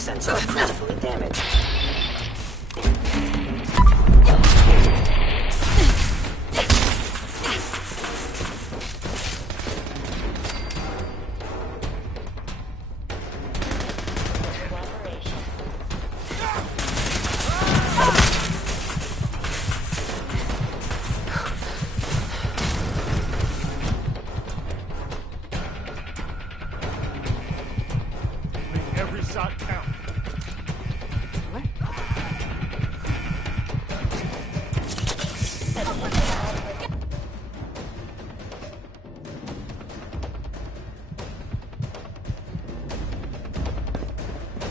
Sensor critically damaged. Every shot counts.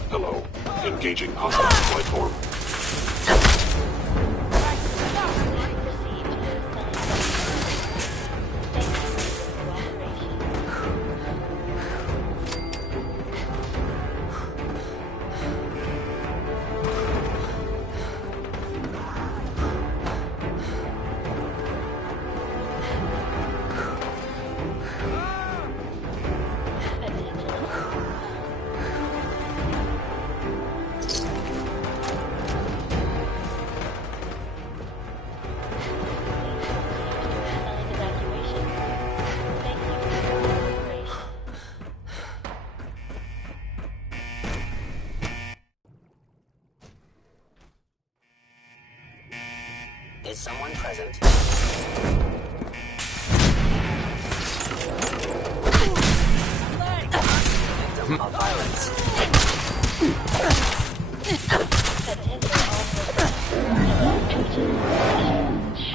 Hello. Engaging hostile flight form. Is someone present? Victim of violence.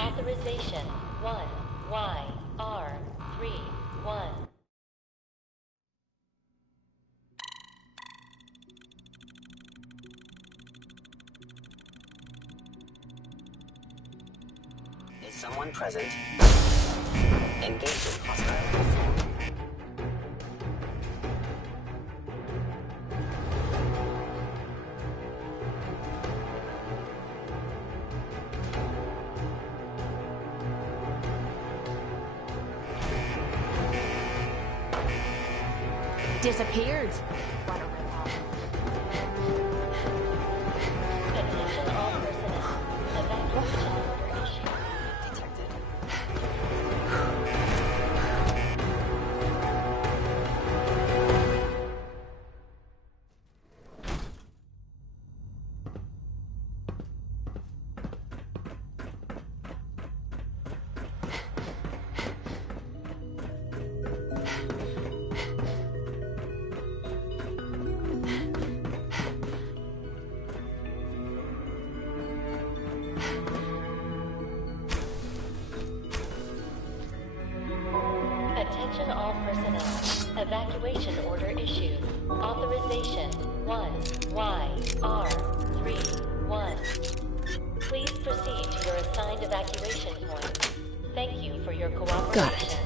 Authorization 1YR31. Is someone present? Engaging hostile. Disappeared. Attention all personnel. Evacuation order issued. Detected. Attention all personnel. Evacuation order issued. Authorization 1YR31. Please proceed to your assigned evacuation point. Thank you for your cooperation. Got it.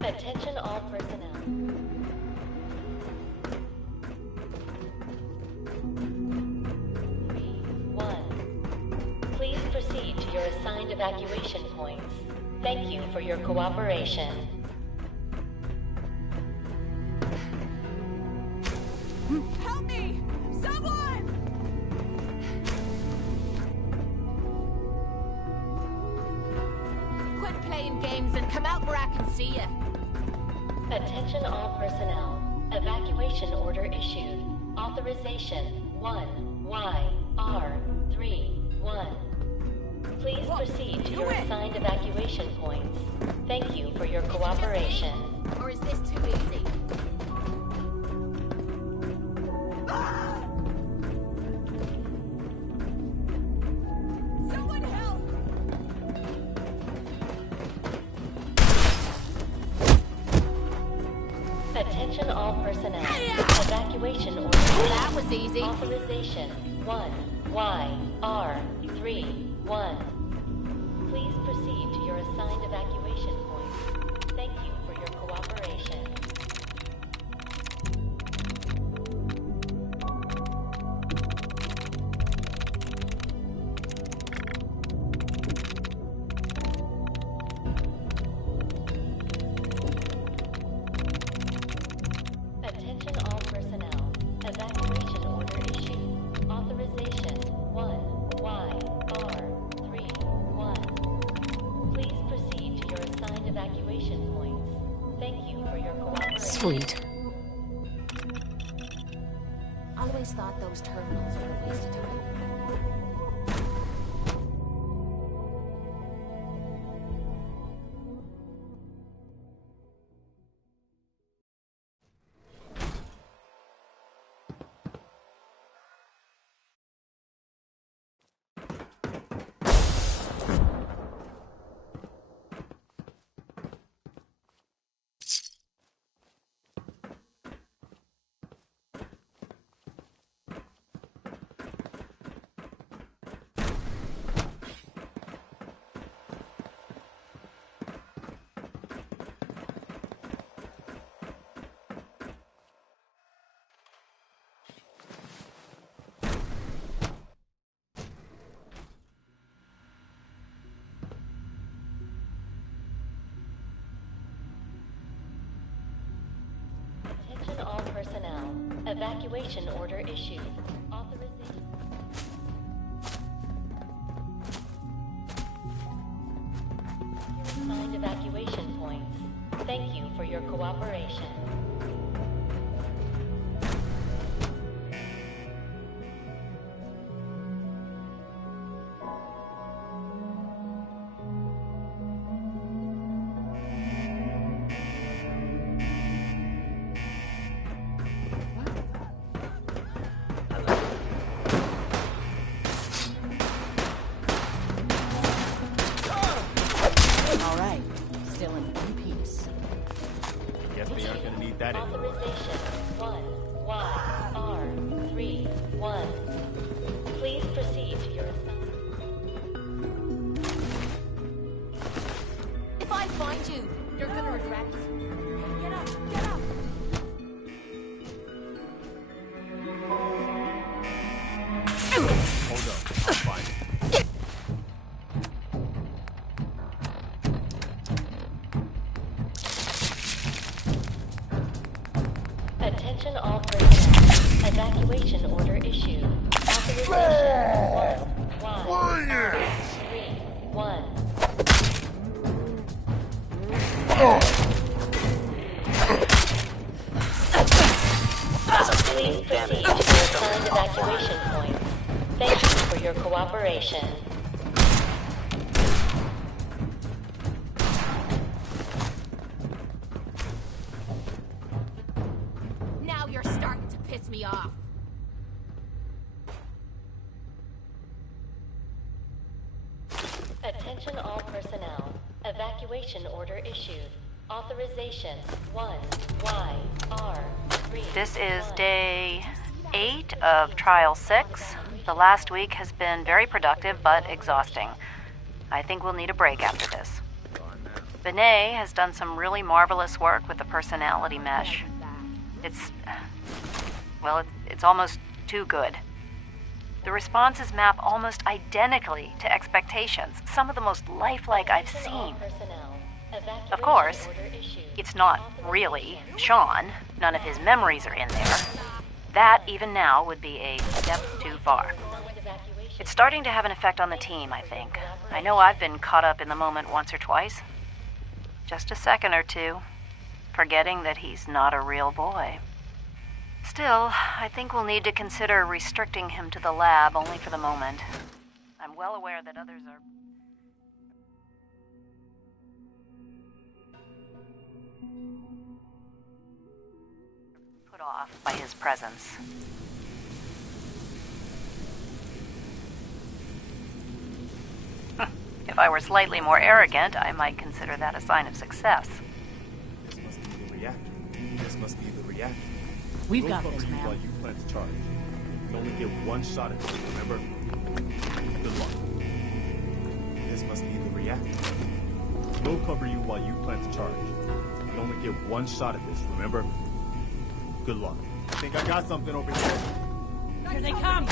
Attention all personnel. 3-1. Please proceed to your assigned evacuation points. Thank you for your cooperation. Help me! Someone! Quit playing games and come out where I can see you. Attention all personnel. Evacuation order issued. Authorization 1YR31. Please proceed to your assigned evacuation points. Thank you for your cooperation. Or is this too easy? Someone help! Attention all personnel. Evacuation order. That was easy. Authorization 1YR31. Please proceed to your assigned evacuation points. Thank you for your cooperation. Attention all personnel. Evacuation order issued. Authorization 1YR31. Please proceed to your assigned evacuation points. Thank you for your cooperation. Sweet. I always thought those terminals were a waste of time. Attention all personnel. Evacuation order issued. Authorization. Your assigned evacuation points. Thank you for your cooperation. All right, still in one piece. Guess we aren't gonna need that anymore. Authorization 1YR31. Please proceed to your assigned. If I find you, you're gonna regret it. Hey, get up, get up! Hold up, I'll find it. Attention all personnel. Evacuation order issued. Authorization 1YR31. Please proceed to your assigned evacuation points. Thank you for your cooperation. Now you're starting to piss me off. Attention all personnel. Evacuation order issued. Authorization 1YR3. This is day 8 of Trial 6. The last week has been very productive but exhausting. I think we'll need a break after this. Benet has done some really marvelous work with the personality mesh. It's almost too good. The responses map almost identically to expectations, some of the most lifelike I've seen. Of course, it's not really Sean. None of his memories are in there. That, even now, would be a step too far. It's starting to have an effect on the team, I think. I know I've been caught up in the moment once or twice. Just a second or two, forgetting that he's not a real boy. Still, I think we'll need to consider restricting him to the lab only for the moment. I'm well aware that others are... put off by his presence. If I were slightly more arrogant, I might consider that a sign of success. This must be the reactor. This must be the reactor. We've We'll got cover this, you while ma'am. you plant the charge. You only get one shot at this, remember? Good luck. This must be the reactor. We'll cover you while you plant the charge. You only get one shot at this, remember? Good luck. I think I got something over here. Here they come!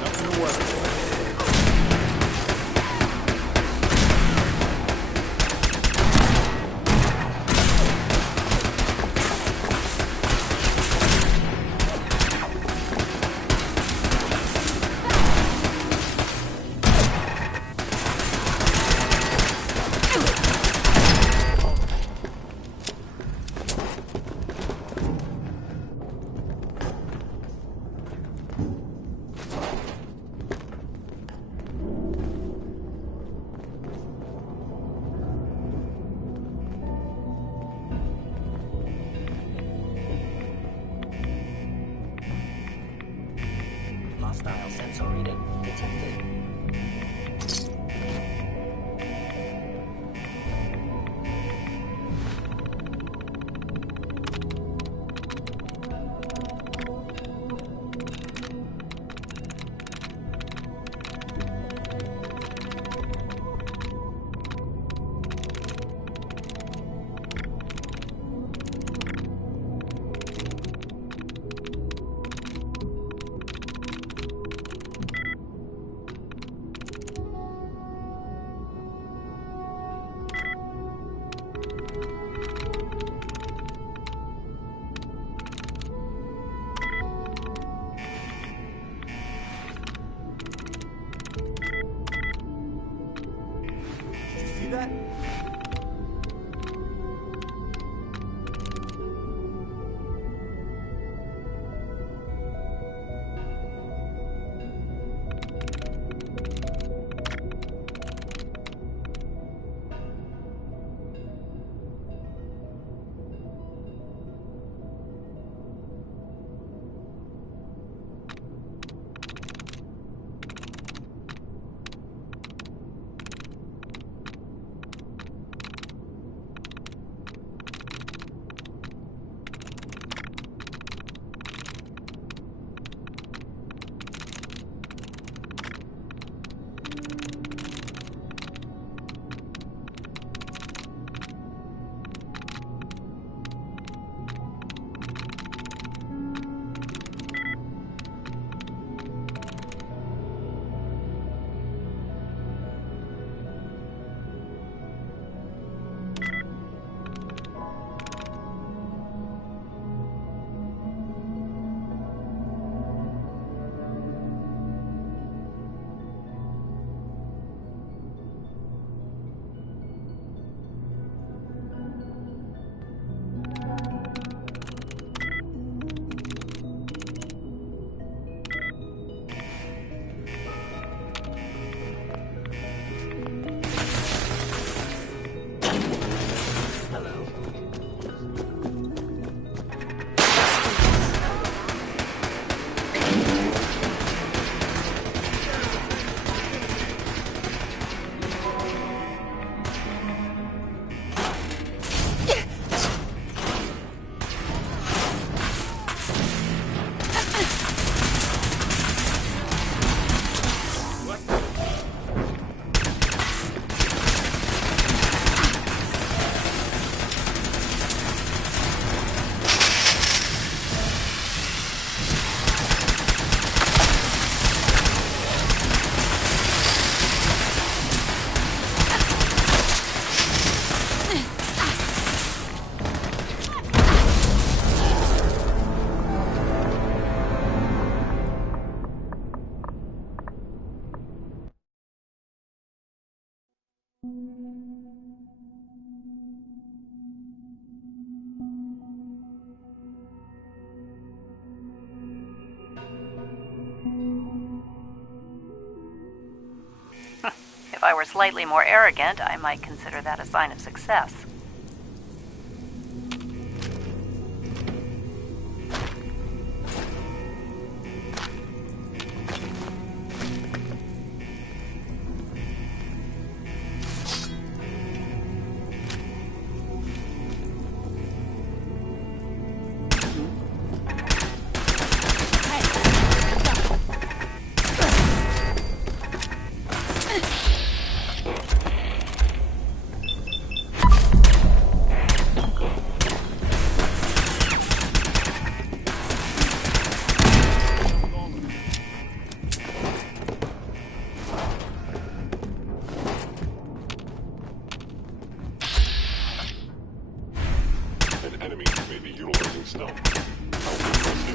Nothing to worry about. Hostile sensor reading detected. If I were slightly more arrogant, I might consider that a sign of success. An enemy may be utilizing stealth. I'll be trusted.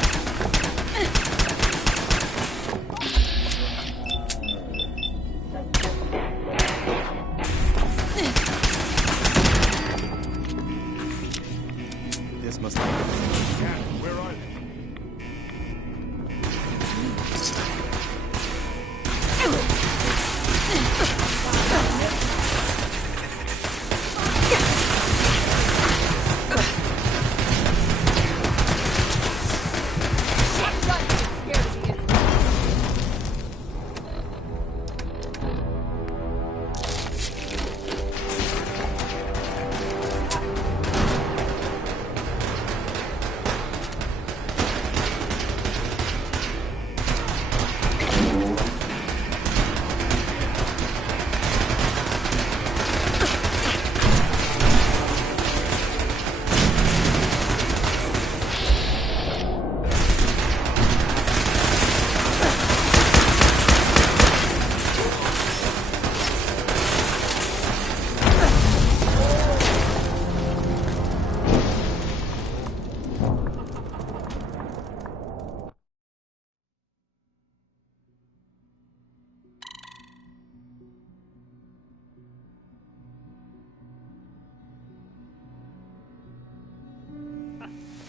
This must be. Cat, where are they?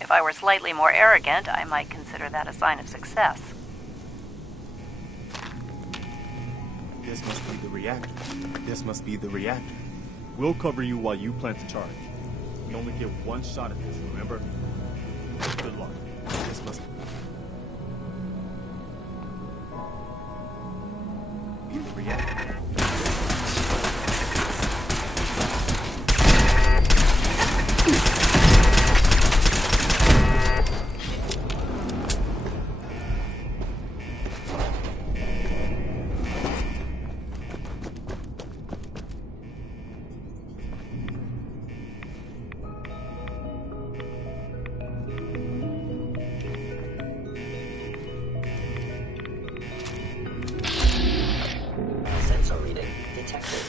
If I were slightly more arrogant, I might consider that a sign of success. This must be the reactor. This must be the reactor. We'll cover you while you plant the charge. We only get one shot at this, remember? Good luck. This must be the reactor. Sensor reading detected.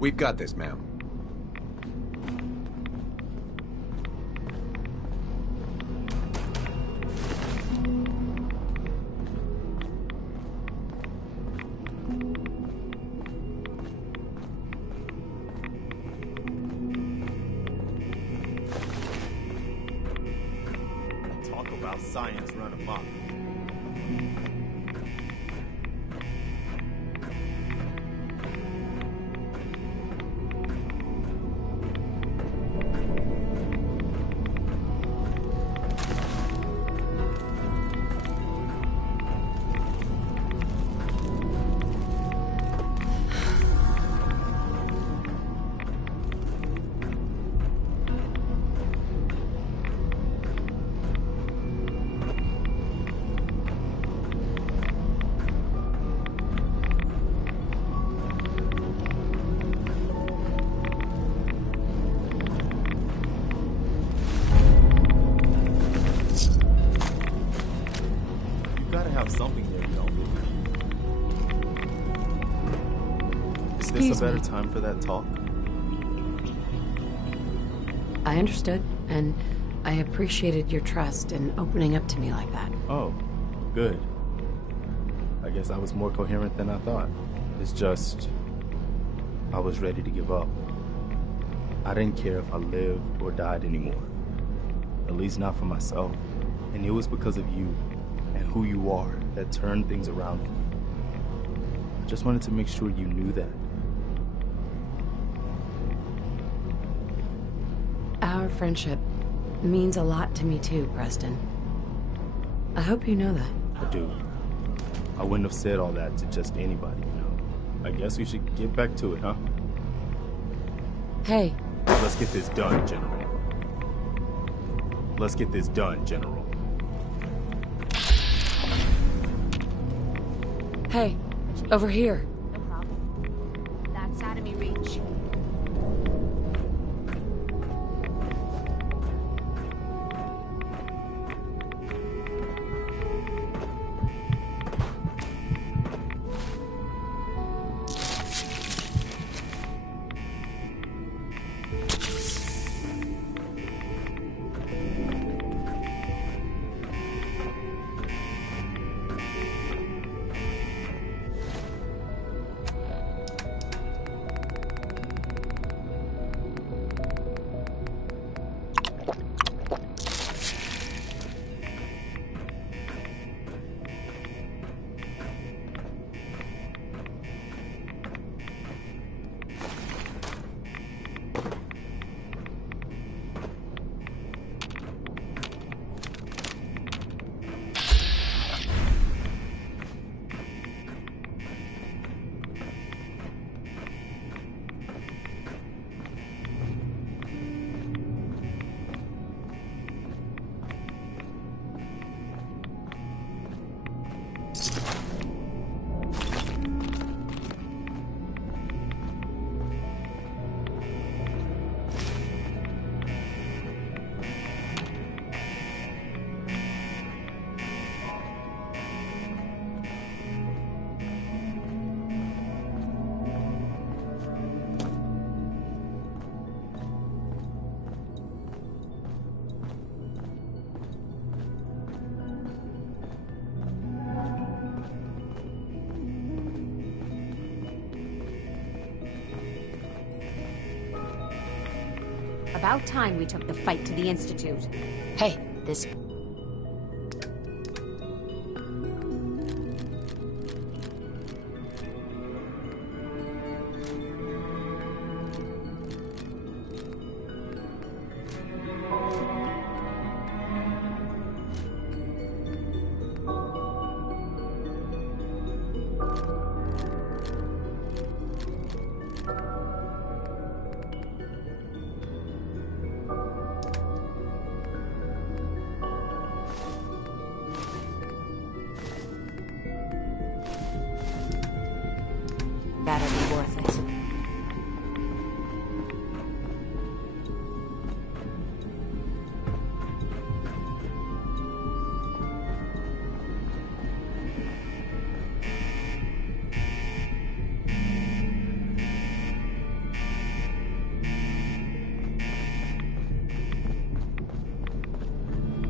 We've got this, ma'am. Talk about science run amok. You gotta have something there, don't you? Is this Excuse a better me. time for that talk? I understood, and I appreciated your trust in opening up to me like that. Oh, good. I guess I was more coherent than I thought. It's just, I was ready to give up. I didn't care if I lived or died anymore. At least not for myself. And it was because of you and who you are that turned things around for me. I just wanted to make sure you knew that. Our friendship means a lot to me too, Preston. I hope you know that. I do. I wouldn't have said all that to just anybody, you know. I guess we should get back to it, huh? Hey, Let's get this done, General. Let's get this done, General. hey, over here. No problem. That's out of me reach. About time we took the fight to the Institute. Hey, this...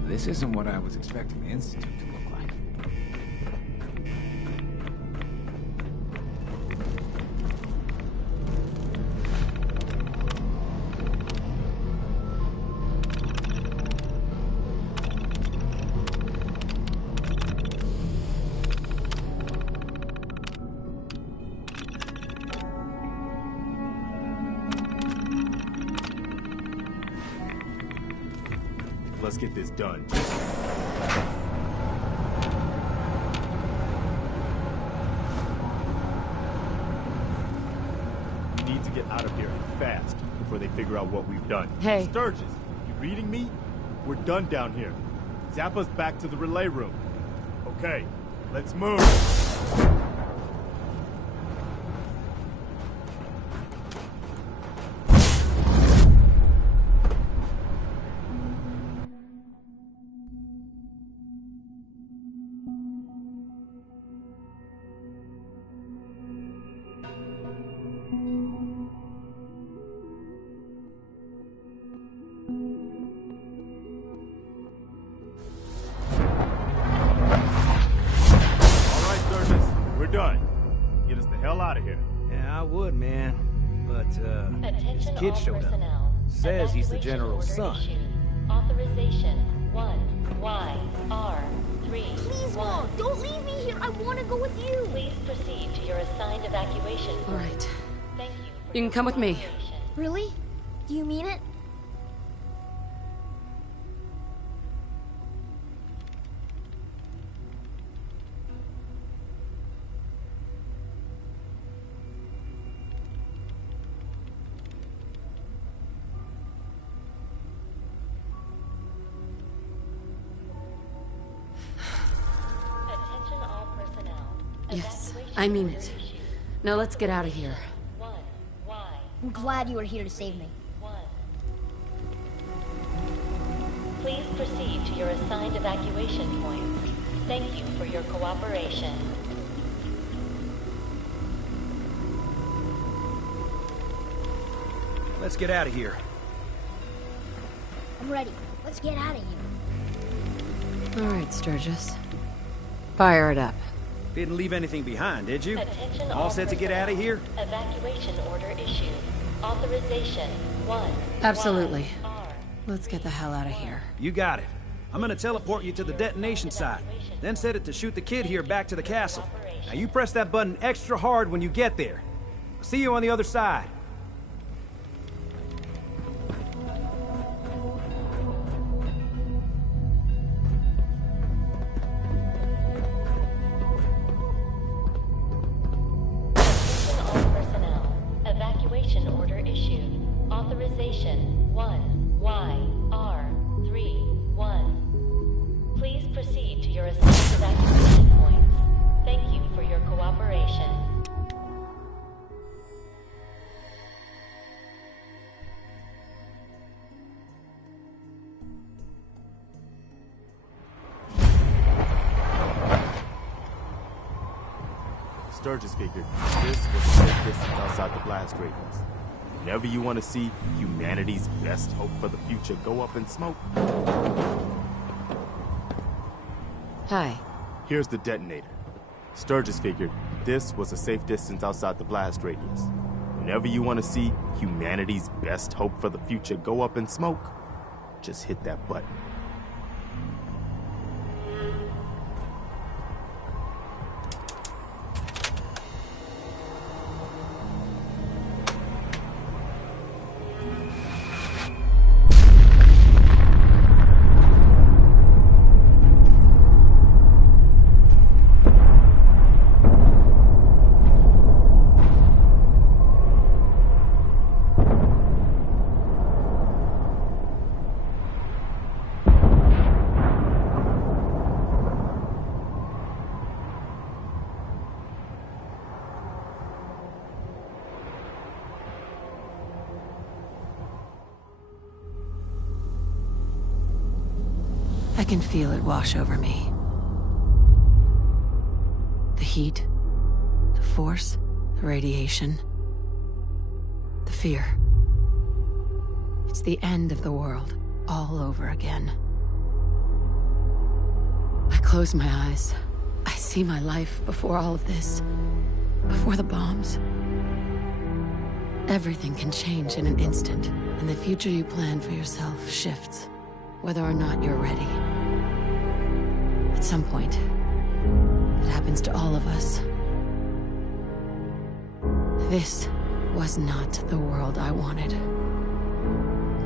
This isn't what I was expecting the Institute to look like. Let's get this done. We need to get out of here fast before they figure out what we've done. Hey. Sturgis, you reading me? We're done down here. Zap us back to the relay room. Okay, let's move. Done. Get us the hell out of here. Yeah, I would, man. But, this kid showed up. Says he's the general's son. Authorization 1YR3. Please, Mom, don't leave me here. I want to go with you. Please proceed to your assigned evacuation point. All right. Thank you. You can come with me. Really? Do you mean it? Yes, I mean it. Now let's get out of here. I'm glad you were here to save me. Please proceed to your assigned evacuation points. Thank you for your cooperation. Let's get out of here. I'm ready. Let's get out of here. All right, Sturgis. Fire it up. Didn't leave anything behind, did you? Attention All set to get out of here? Evacuation order issued. Authorization 1. Absolutely. Let's get the hell out of here. You got it. I'm gonna teleport you to the detonation site, then set it to shoot the kid here back to the castle. Now you press that button extra hard when you get there. I'll see you on the other side. Authorization 1YR31. Please proceed to your assigned evacuation points. Thank you for your cooperation. Sturgis figured this was a safe distance outside the blast radius. Whenever you want to see humanity's best hope for the future go up in smoke. Hi. Here's the detonator. Sturgis figured this was a safe distance outside the blast radius. Whenever you want to see humanity's best hope for the future go up in smoke, just hit that button. I can feel it wash over me. The heat, the force, the radiation, the fear. It's the end of the world, all over again. close my eyes, I see my life before all of this. Before the bombs. Everything can change in an instant, and the future you plan for yourself shifts, whether or not you're ready. At some point, it happens to all of us. This was not the world I wanted,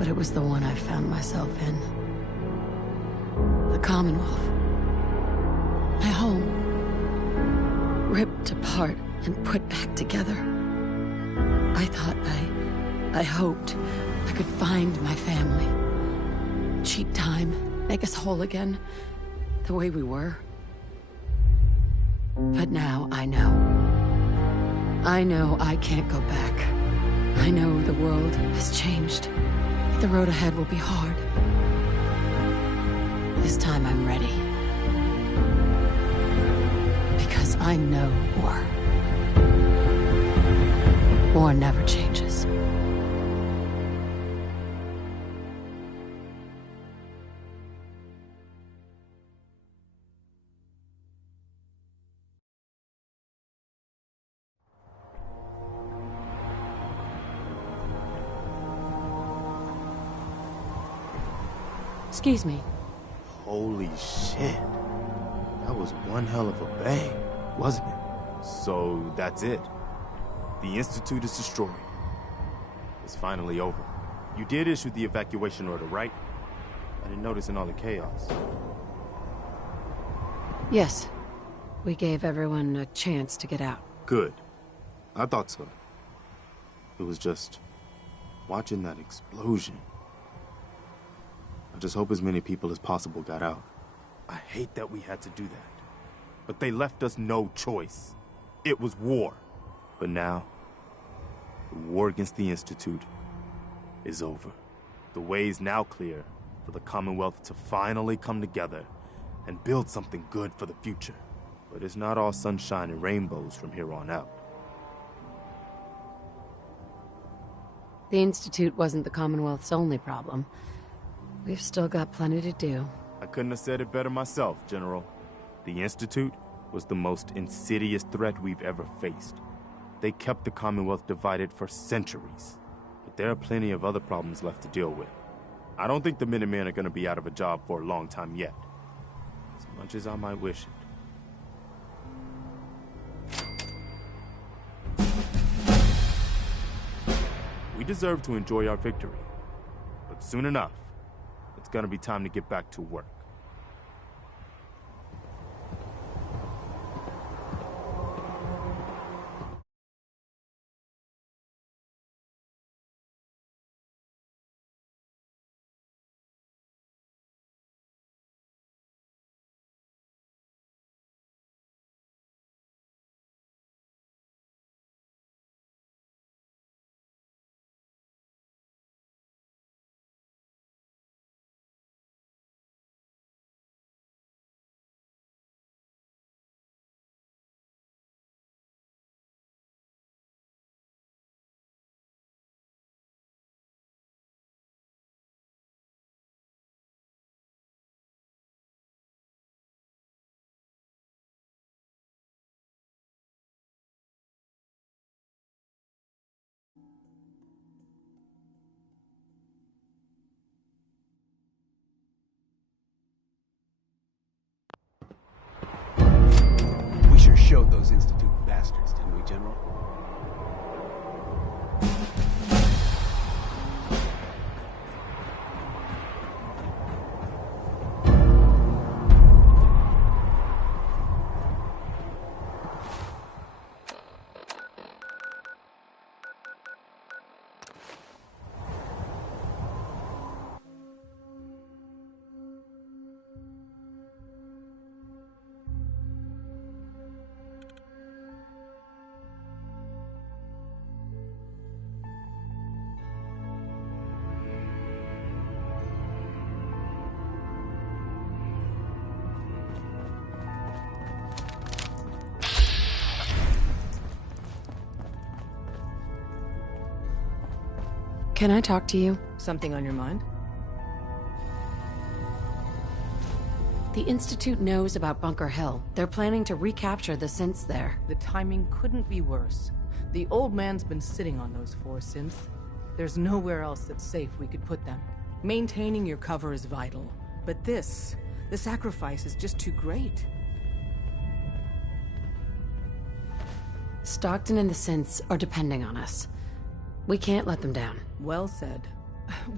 but it was the one I found myself in. The Commonwealth. My home. Ripped apart and put back together. I thought I hoped I could find my family. Cheat time, make us whole again, the way we were. But now I know. I know I can't go back. I know the world has changed. The road ahead will be hard. This time I'm ready. Because I know war. War never changes. Excuse me. Holy shit. That was one hell of a bang, wasn't it? So, that's it. The Institute is destroyed. It's finally over. You did issue the evacuation order, right? I didn't notice in all the chaos. Yes. We gave everyone a chance to get out. Good. I thought so. It was just watching that explosion. I just hope as many people as possible got out. I hate that we had to do that. But they left us no choice. It was war. But now, the war against the Institute is over. The way is now clear for the Commonwealth to finally come together and build something good for the future. But it's not all sunshine and rainbows from here on out. The Institute wasn't the Commonwealth's only problem. We've still got plenty to do. I couldn't have said it better myself, General. The Institute was the most insidious threat we've ever faced. They kept the Commonwealth divided for centuries. But there are plenty of other problems left to deal with. I don't think the Minutemen are going to be out of a job for a long time yet. As much as I might wish it. We deserve to enjoy our victory. But soon enough, it's gonna be time to get back to work. Showed those Institute bastards, didn't we, General? Can I talk to you? Something on your mind? The Institute knows about Bunker Hill. They're planning to recapture the synths there. The timing couldn't be worse. The old man's been sitting on those 4 synths. There's nowhere else that's safe we could put them. Maintaining your cover is vital. But the sacrifice is just too great. Stockton and the synths are depending on us. We can't let them down. Well said.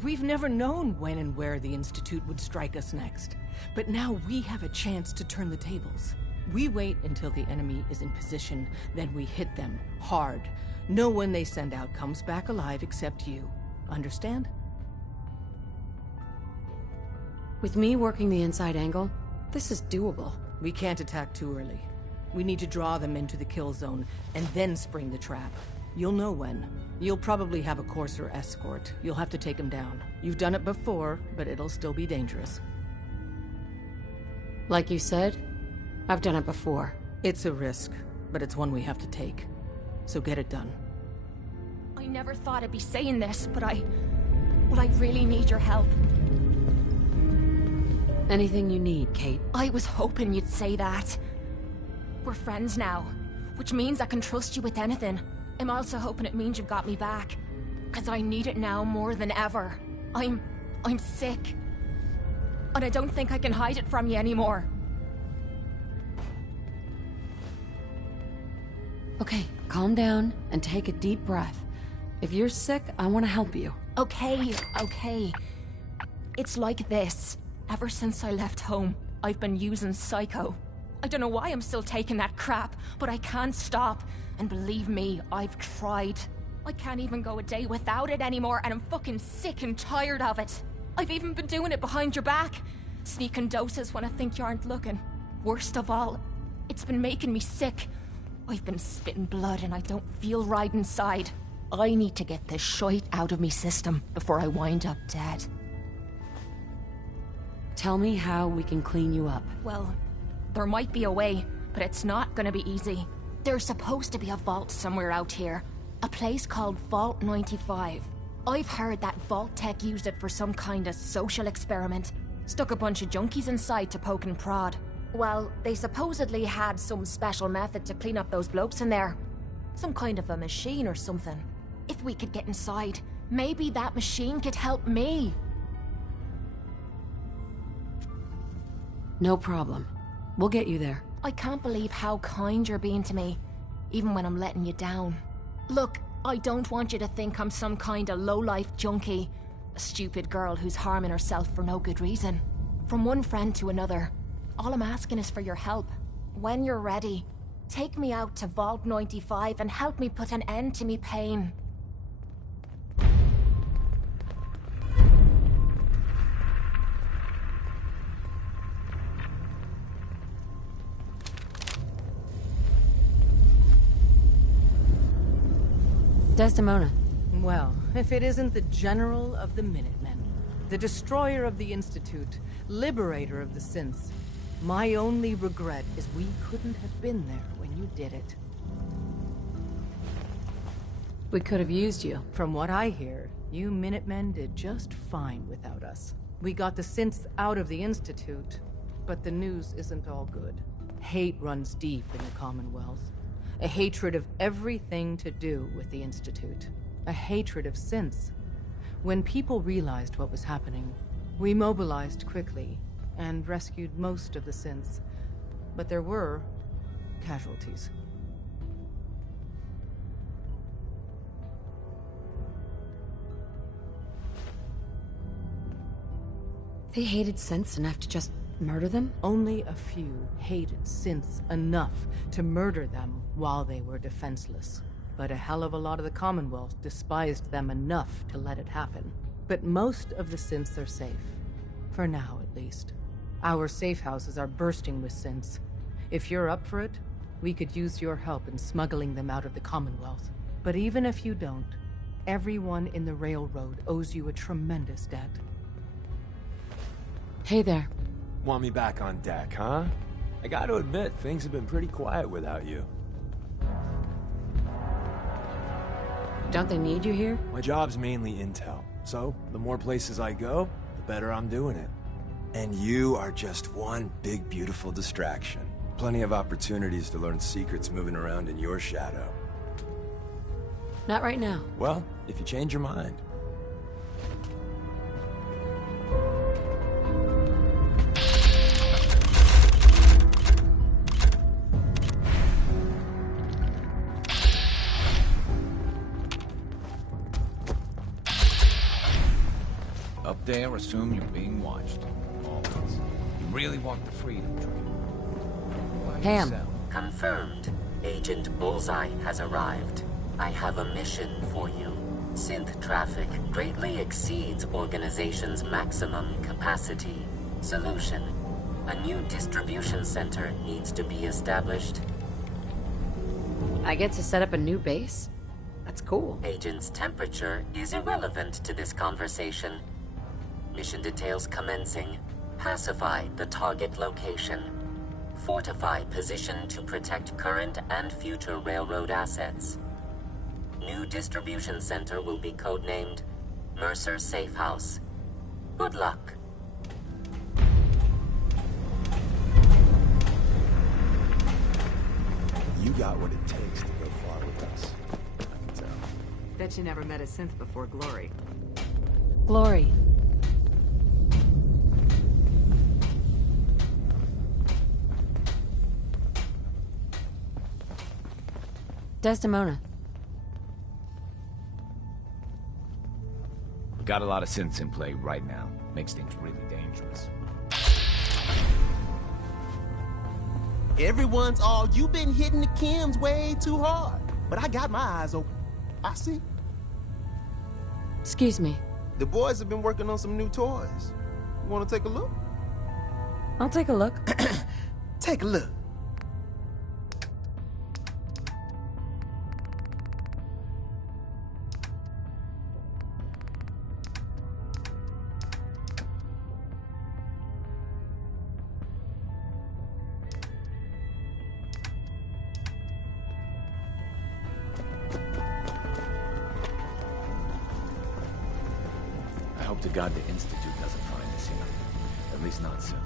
We've never known when and where the Institute would strike us next. But now we have a chance to turn the tables. We wait until the enemy is in position, then we hit them hard. No one they send out comes back alive except you. Understand? With me working the inside angle, this is doable. We can't attack too early. We need to draw them into the kill zone, and then spring the trap. You'll know when. You'll probably have a Courser escort. You'll have to take them down. You've done it before, but it'll still be dangerous. Like you said, I've done it before. It's a risk, but it's one we have to take. So get it done. I never thought I'd be saying this, but I really need your help. Anything you need, Kate. I was hoping you'd say that. We're friends now, which means I can trust you with anything. I'm also hoping it means you've got me back, because I need it now more than ever. I'm sick. And I don't think I can hide it from you anymore. Okay, calm down and take a deep breath. If you're sick, I want to help you. Okay. It's like this. Ever since I left home, I've been using Psycho. I don't know why I'm still taking that crap, but I can't stop. And believe me, I've tried. I can't even go a day without it anymore, and I'm fucking sick and tired of it. I've even been doing it behind your back. Sneaking doses when I think you aren't looking. Worst of all, it's been making me sick. I've been spitting blood and I don't feel right inside. I need to get this shite out of me system before I wind up dead. Tell me how we can clean you up. Well, there might be a way, but it's not gonna be easy. There's supposed to be a vault somewhere out here. A place called Vault 95. I've heard that Vault Tech used it for some kind of social experiment. Stuck a bunch of junkies inside to poke and prod. Well, they supposedly had some special method to clean up those blokes in there. Some kind of a machine or something. If we could get inside, maybe that machine could help me. No problem. We'll get you there. I can't believe how kind you're being to me, even when I'm letting you down. Look, I don't want you to think I'm some kind of low-life junkie. A stupid girl who's harming herself for no good reason. From one friend to another. All I'm asking is for your help. When you're ready, take me out to Vault 95 and help me put an end to me pain. Desdemona. Well, if it isn't the General of the Minutemen, the Destroyer of the Institute, Liberator of the Synths. My only regret is we couldn't have been there when you did it. We could have used you. From what I hear, you Minutemen did just fine without us. We got the Synths out of the Institute, but the news isn't all good. Hate runs deep in the Commonwealth. A hatred of everything to do with the Institute. A hatred of synths. When people realized what was happening, we mobilized quickly and rescued most of the synths. But there were casualties. They hated synths enough to just murder them? Only a few hated synths enough to murder them while they were defenseless. But a hell of a lot of the Commonwealth despised them enough to let it happen. But most of the synths are safe. For now, at least. Our safe houses are bursting with synths. If you're up for it, we could use your help in smuggling them out of the Commonwealth. But even if you don't, everyone in the Railroad owes you a tremendous debt. Hey there. Want me back on deck, huh? I gotta admit, things have been pretty quiet without you. Don't they need you here? My job's mainly intel, so the more places I go, the better I'm doing it. And you are just one big, beautiful distraction. Plenty of opportunities to learn secrets moving around in your shadow. Not right now. Well, if you change your mind. Up there, assume you're being watched. Always. You really want the freedom, do you? Ham. Confirmed. Agent Bullseye has arrived. I have a mission for you. Synth traffic greatly exceeds organization's maximum capacity. Solution. A new distribution center needs to be established. I get to set up a new base? That's cool. Agent's temperature is irrelevant to this conversation. Mission details commencing. Pacify the target location. Fortify position to protect current and future railroad assets. New distribution center will be codenamed Mercer Safe House. Good luck. You got what it takes to go far with us. I can tell. Bet you never met a synth before Glory. Glory. Desdemona. Got a lot of synths in play right now. Makes things really dangerous. Everyone's all, "You've been hitting the chems way too hard." But I got my eyes open. I see. Excuse me. The boys have been working on some new toys. You want to take a look? I'll take a look. Take a look. I hope to God the Institute doesn't find this here. At least not soon.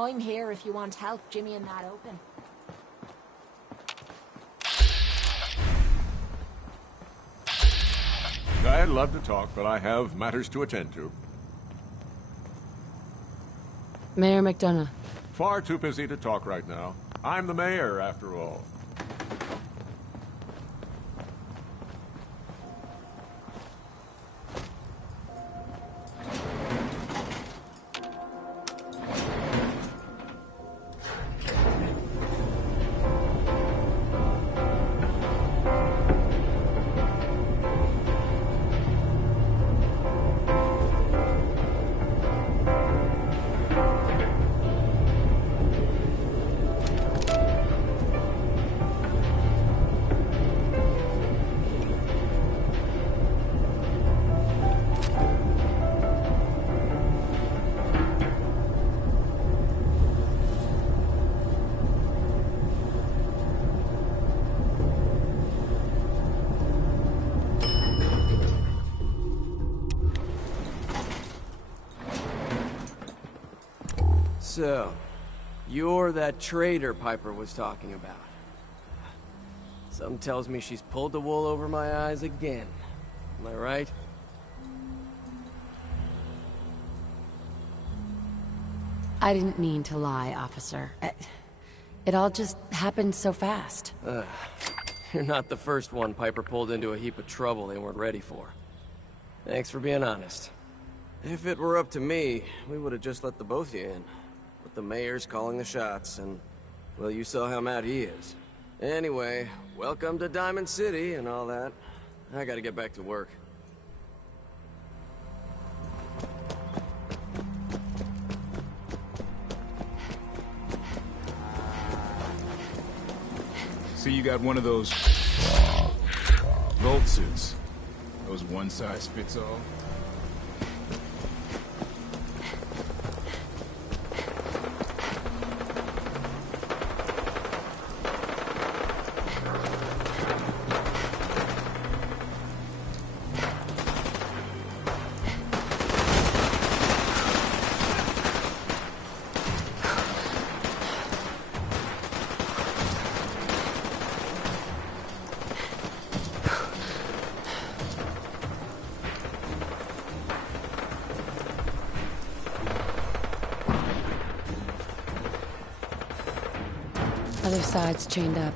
I'm here if you want help jimmying that open. I'd love to talk, but I have matters to attend to. Mayor McDonough. Far too busy to talk right now. I'm the mayor, after all. So, you're that traitor Piper was talking about. Something tells me she's pulled the wool over my eyes again. Am I right? I didn't mean to lie, officer. It all just happened so fast. You're not the first one Piper pulled into a heap of trouble they weren't ready for. Thanks for being honest. If it were up to me, we would have just let the both of you in. But the mayor's calling the shots, and, well, you saw how mad he is. Anyway, welcome to Diamond City and all that. I gotta get back to work. See, you got one of those vault suits. Those one-size-fits-all. Other side's chained up.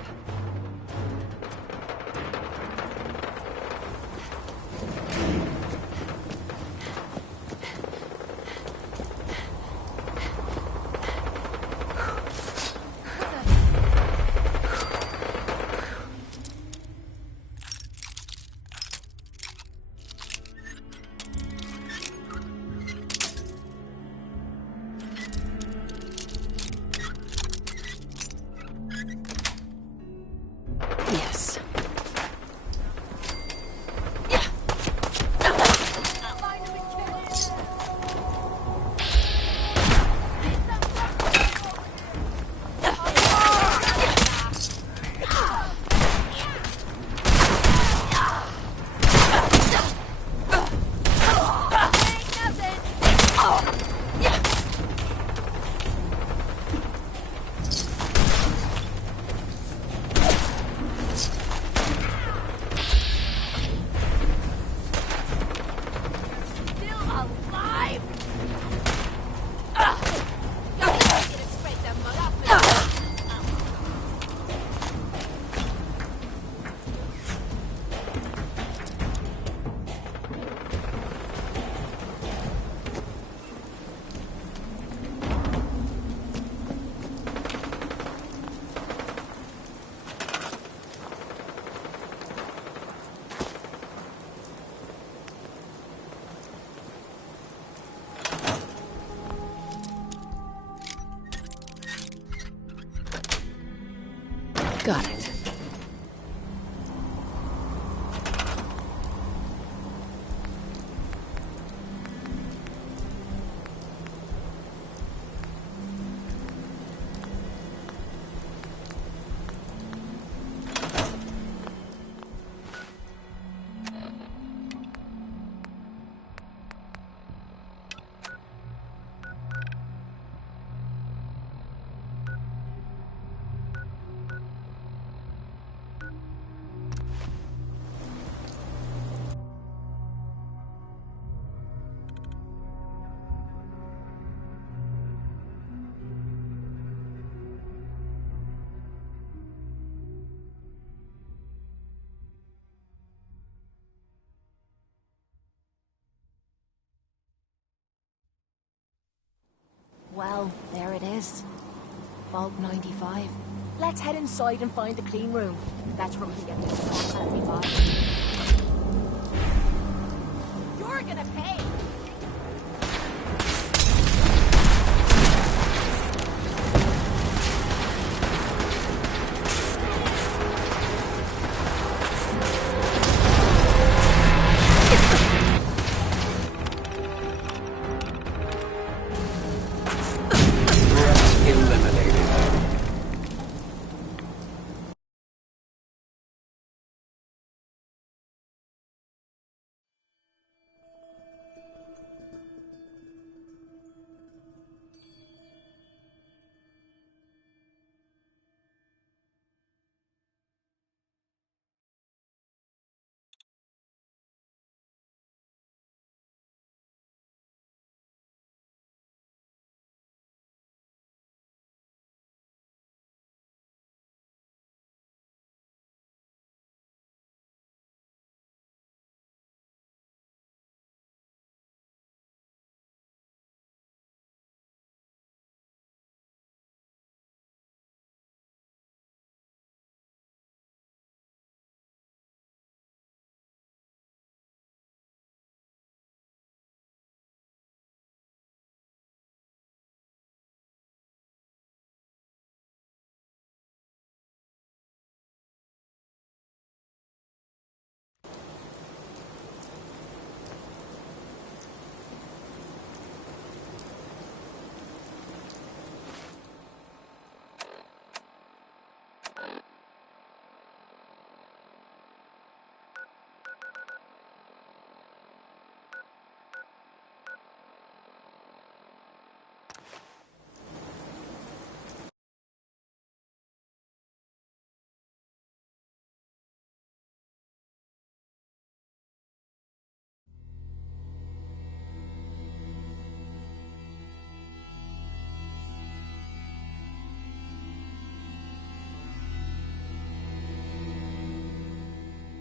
Well, there it is. Vault 95. Let's head inside and find the clean room. That's where we can get this crap out of me body. You're gonna pay!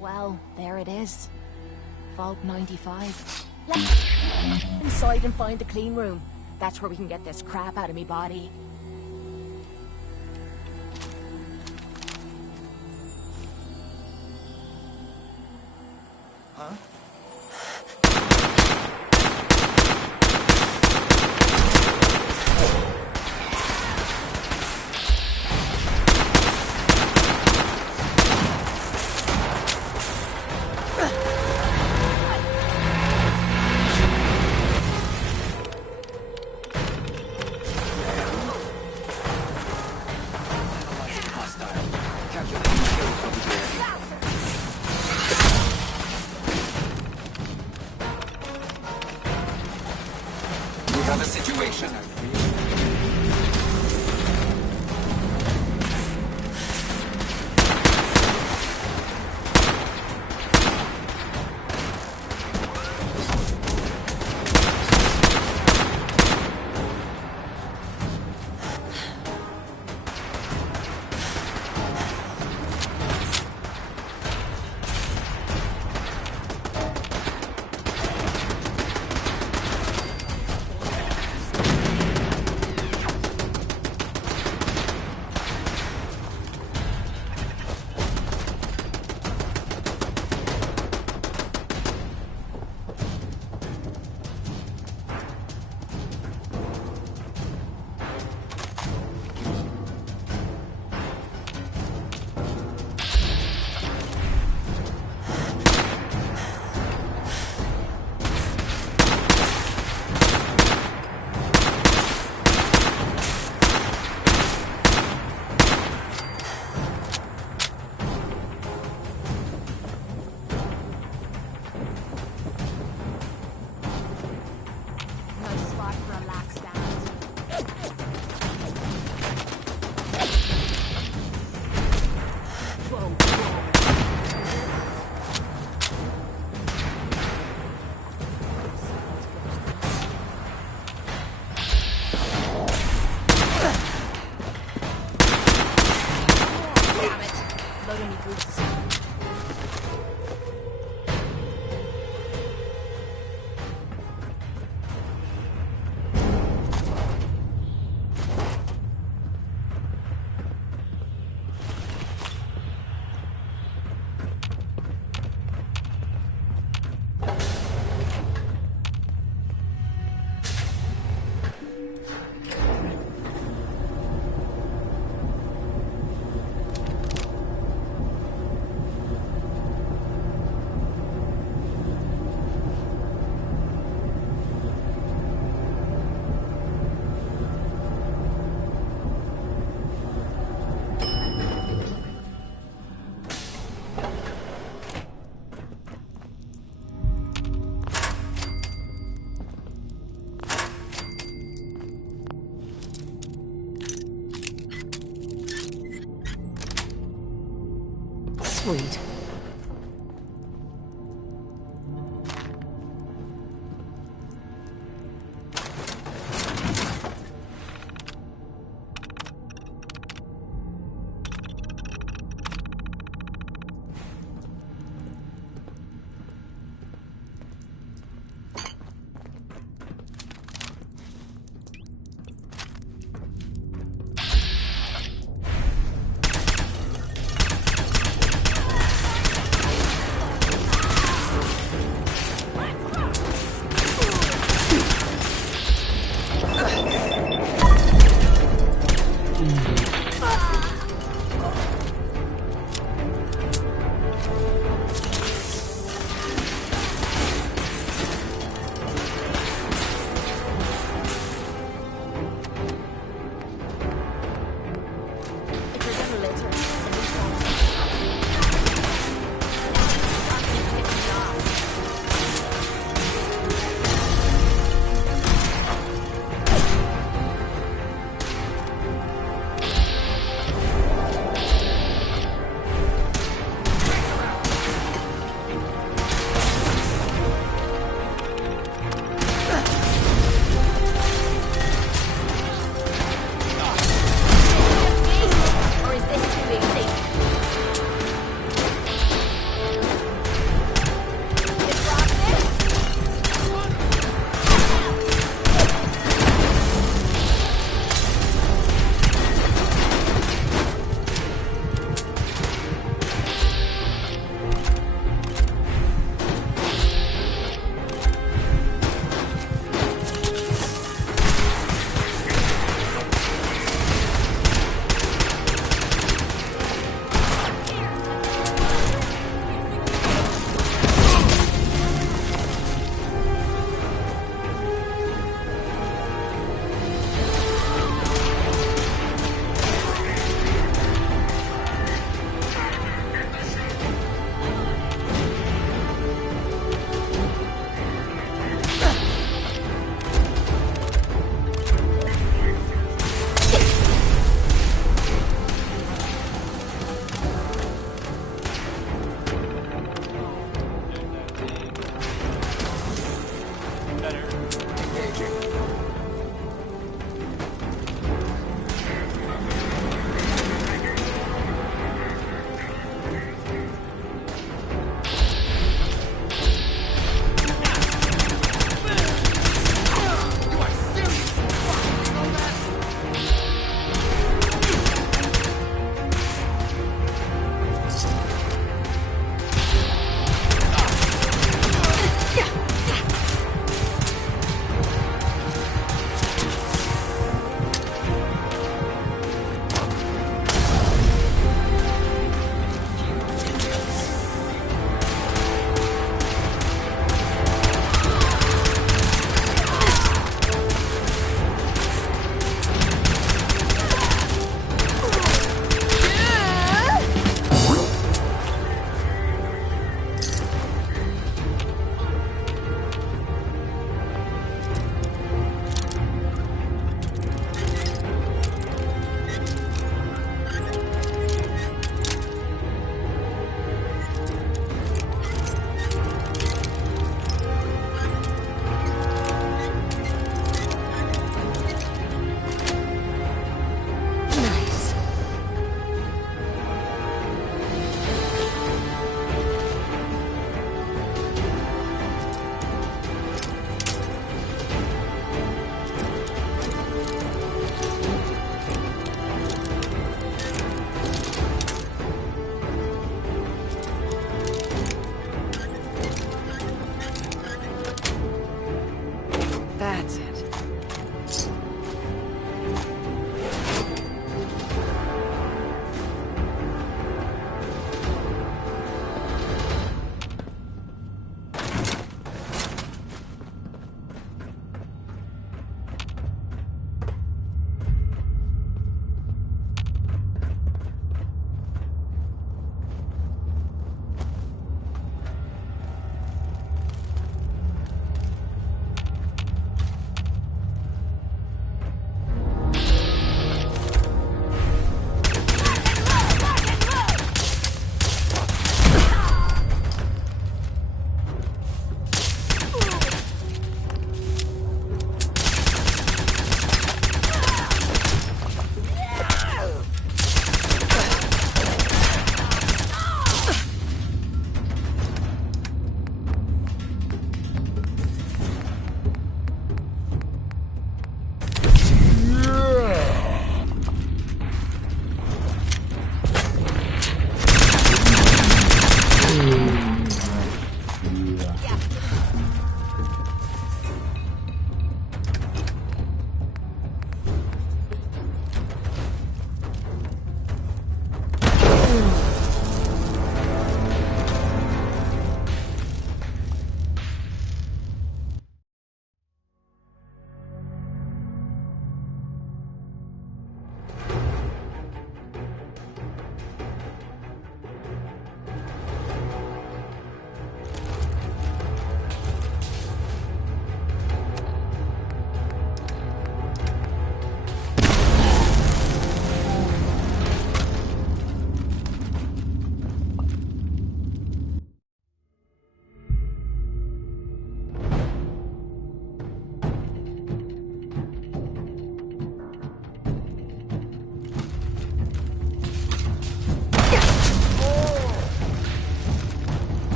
Well, there it is. Vault 95. Let's inside and find the clean room. That's where we can get this crap out of me body. Huh? Have a situation. Sweet.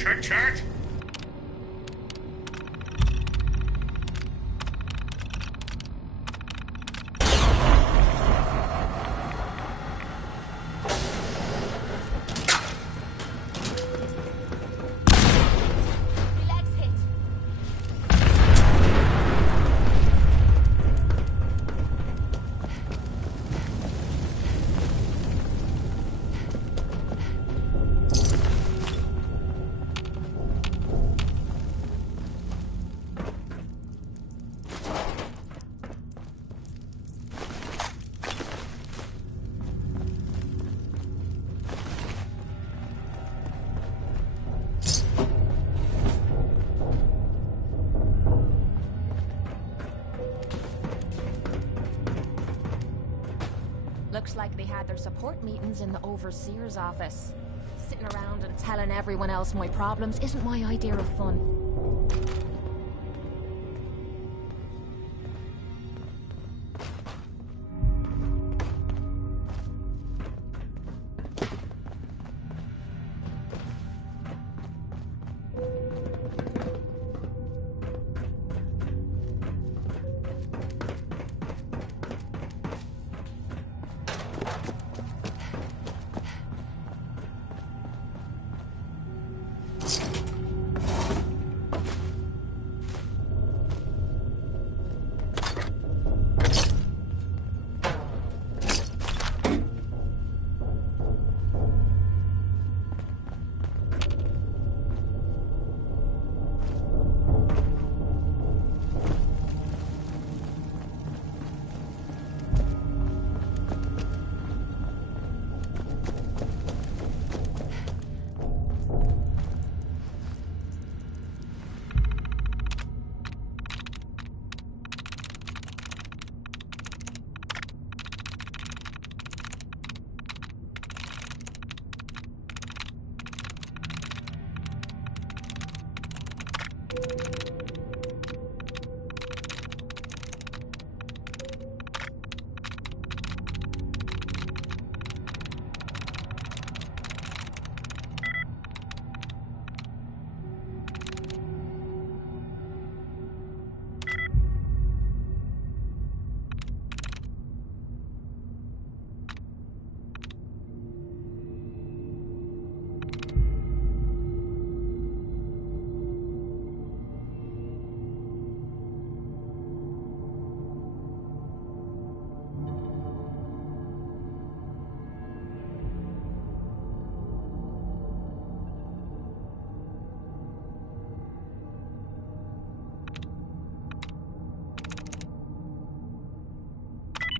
Chit-chat? Looks like they had their support meetings in the Overseer's office. Sitting around and telling everyone else my problems isn't my idea of fun.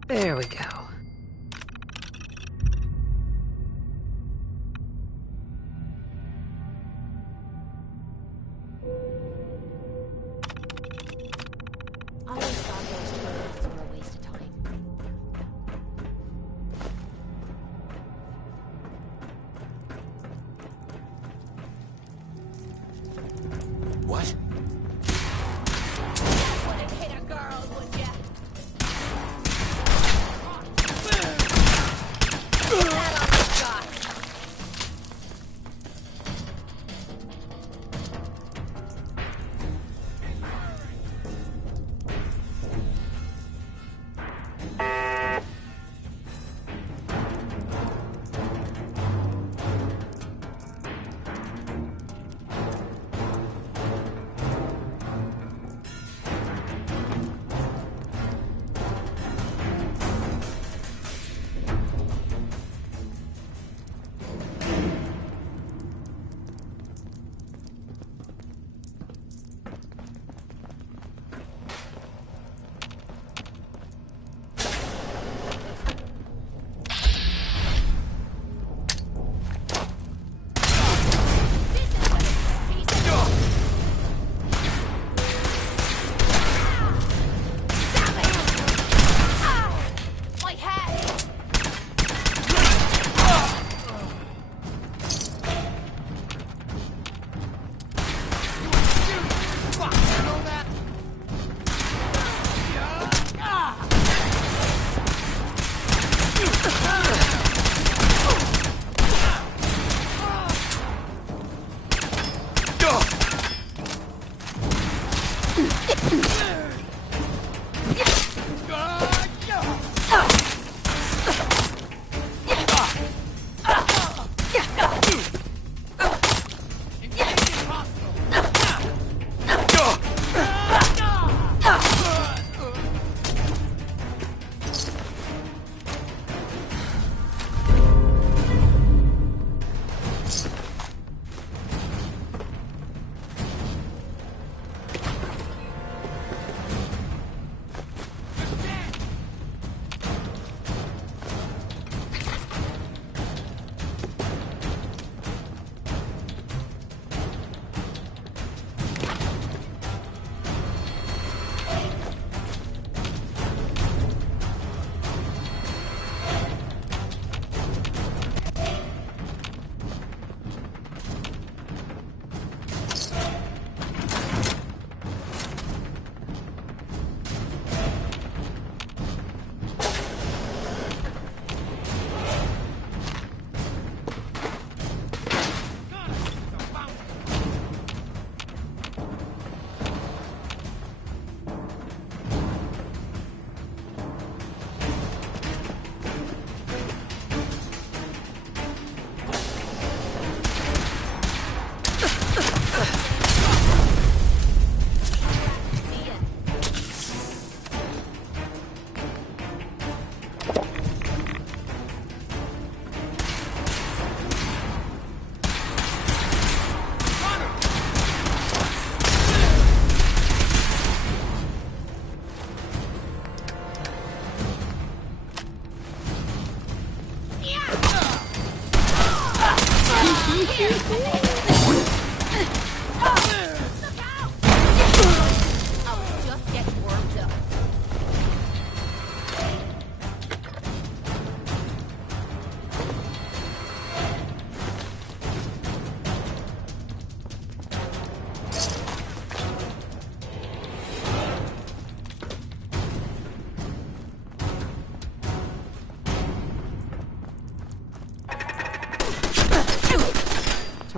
There we go. I always thought those toilets were a waste of time. What? Wouldn't hit a girl, would ya?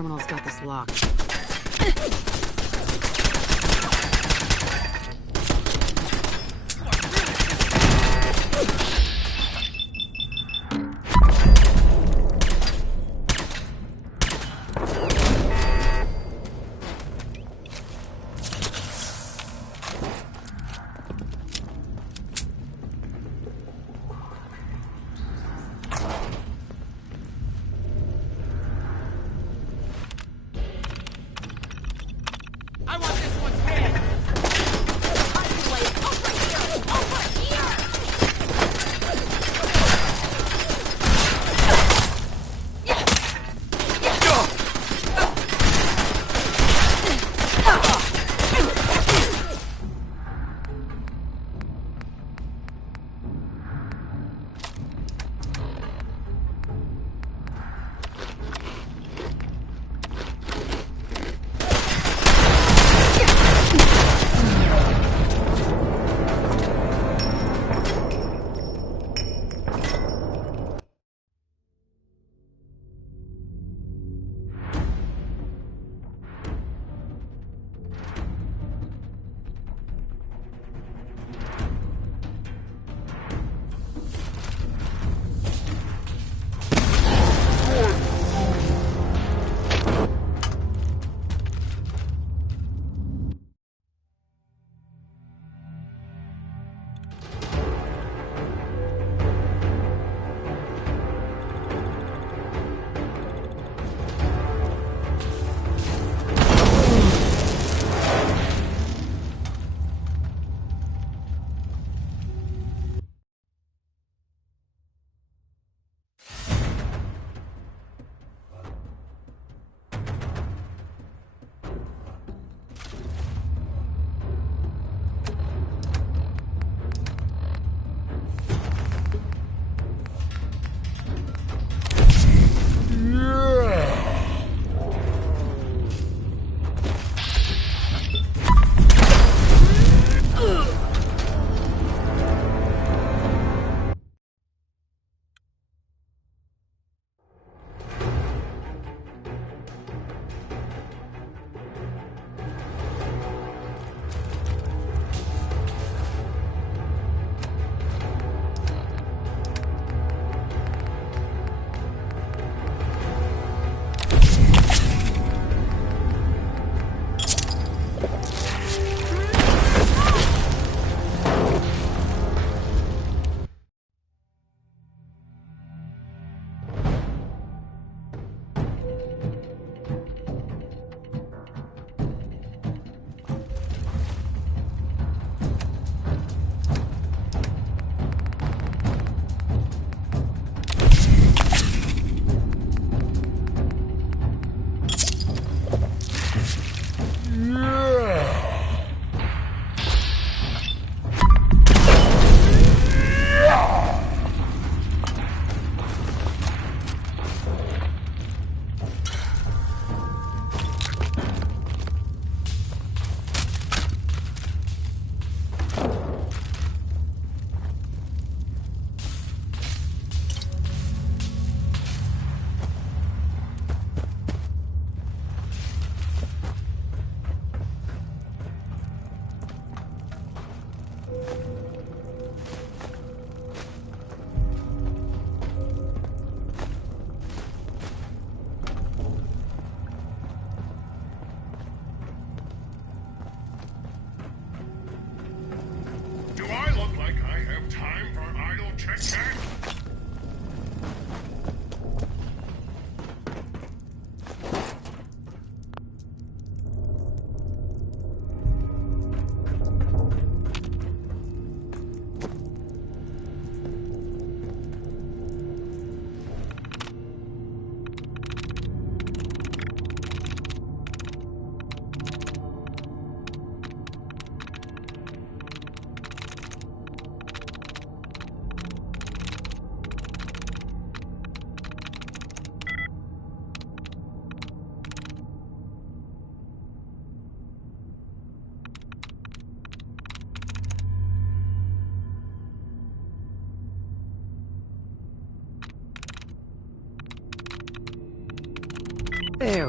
criminals got this locked.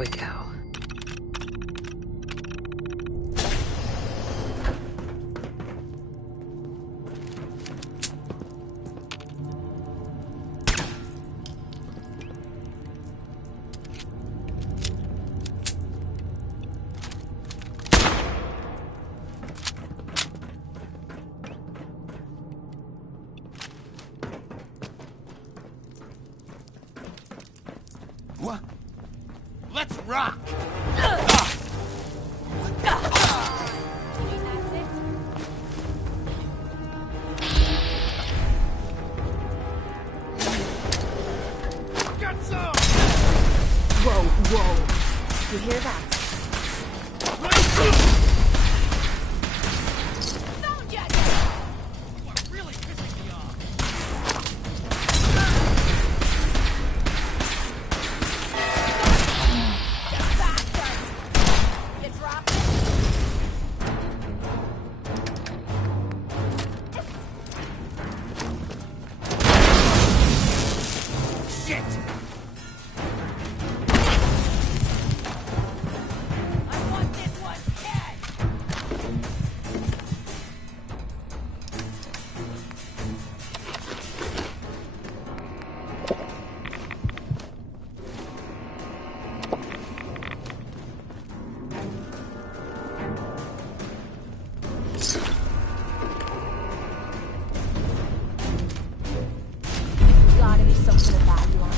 we go. What? Let's rock! Get some! Whoa, whoa. You hear that? Gotta be something of value on it.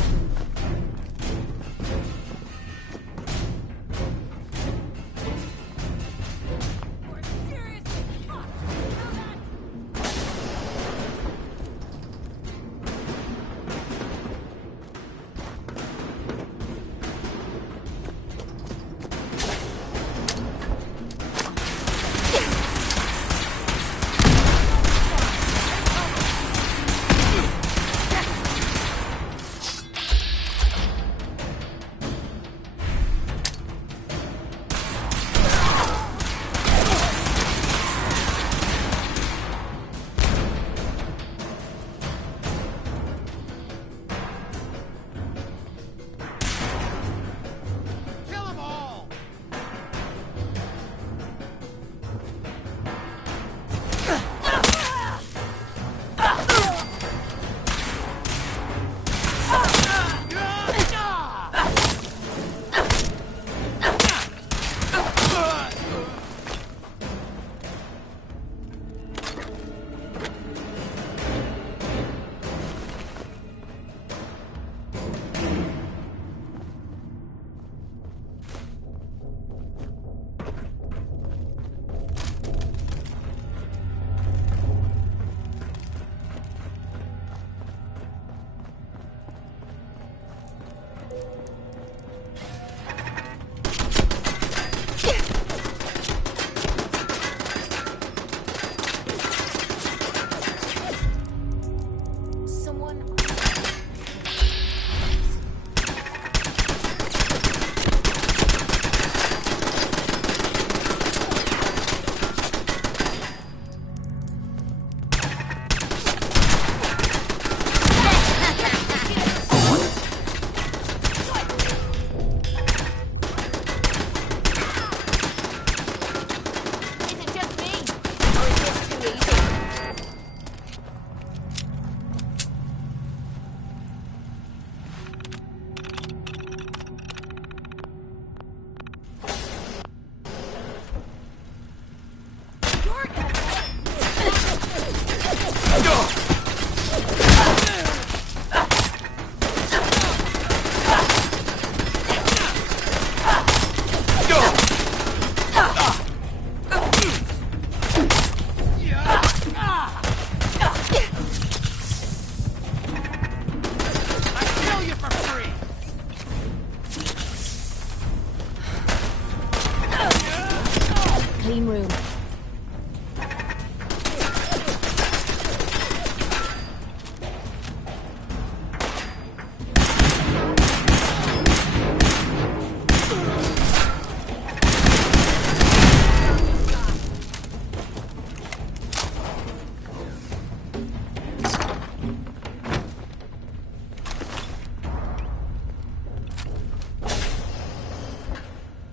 Clean room.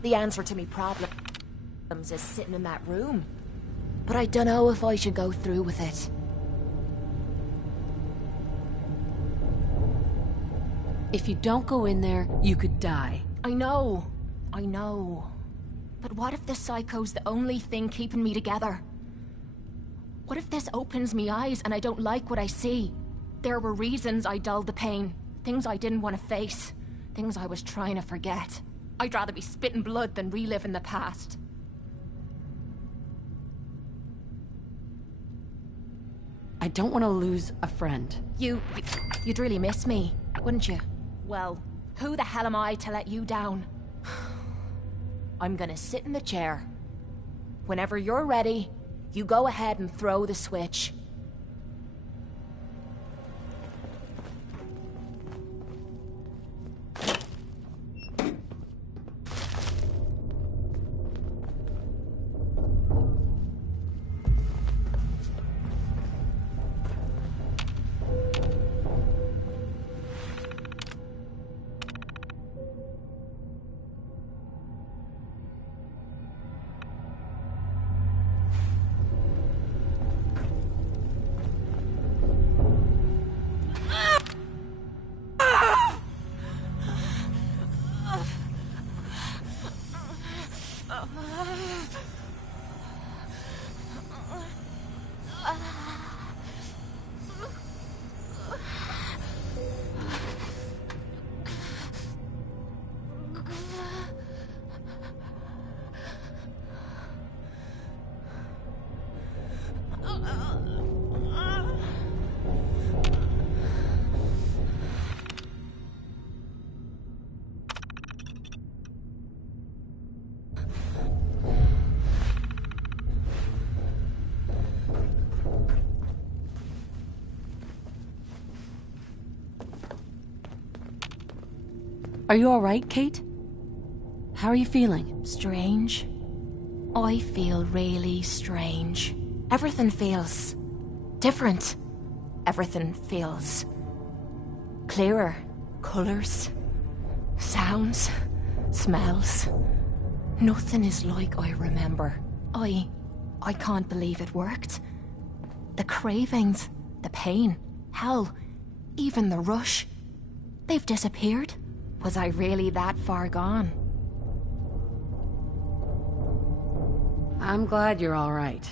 The answer to me problems is sitting in that room. But I don't know if I should go through with it. If you don't go in there, you could die. I know. But what if the psycho's the only thing keeping me together? What if this opens me eyes and I don't like what I see? There were reasons I dulled the pain. Things I didn't want to face. Things I was trying to forget. I'd rather be spitting blood than reliving the past. I don't want to lose a friend. You'd really miss me, wouldn't you? Well, who the hell am I to let you down? I'm gonna sit in the chair. Whenever you're ready, you go ahead and throw the switch. Are you alright, Kate? How are you feeling? Strange. I feel really strange. Everything feels different. Everything feels clearer. Colors, sounds, smells. Nothing is like I remember. I can't believe it worked. The cravings, the pain, hell, even the rush. They've disappeared. Was I really that far gone? I'm glad you're alright.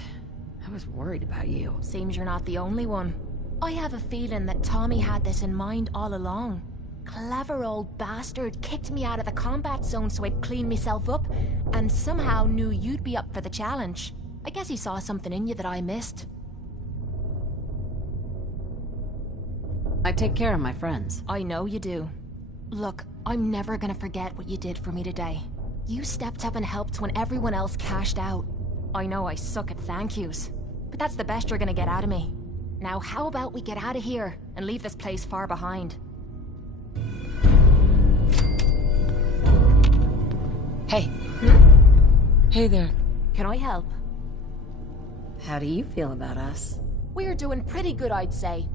I was worried about you. Seems you're not the only one. I have a feeling that Tommy had this in mind all along. Clever old bastard kicked me out of the combat zone so I'd clean myself up, and somehow knew you'd be up for the challenge. I guess he saw something in you that I missed. I take care of my friends. I know you do. Look, I'm never gonna forget what you did for me today. You stepped up and helped when everyone else cashed out. I know I suck at thank yous, but that's the best you're gonna get out of me. Now how about we get out of here and leave this place far behind? Hey. Hey there. Can I help? How do you feel about us? We're doing pretty good, I'd say.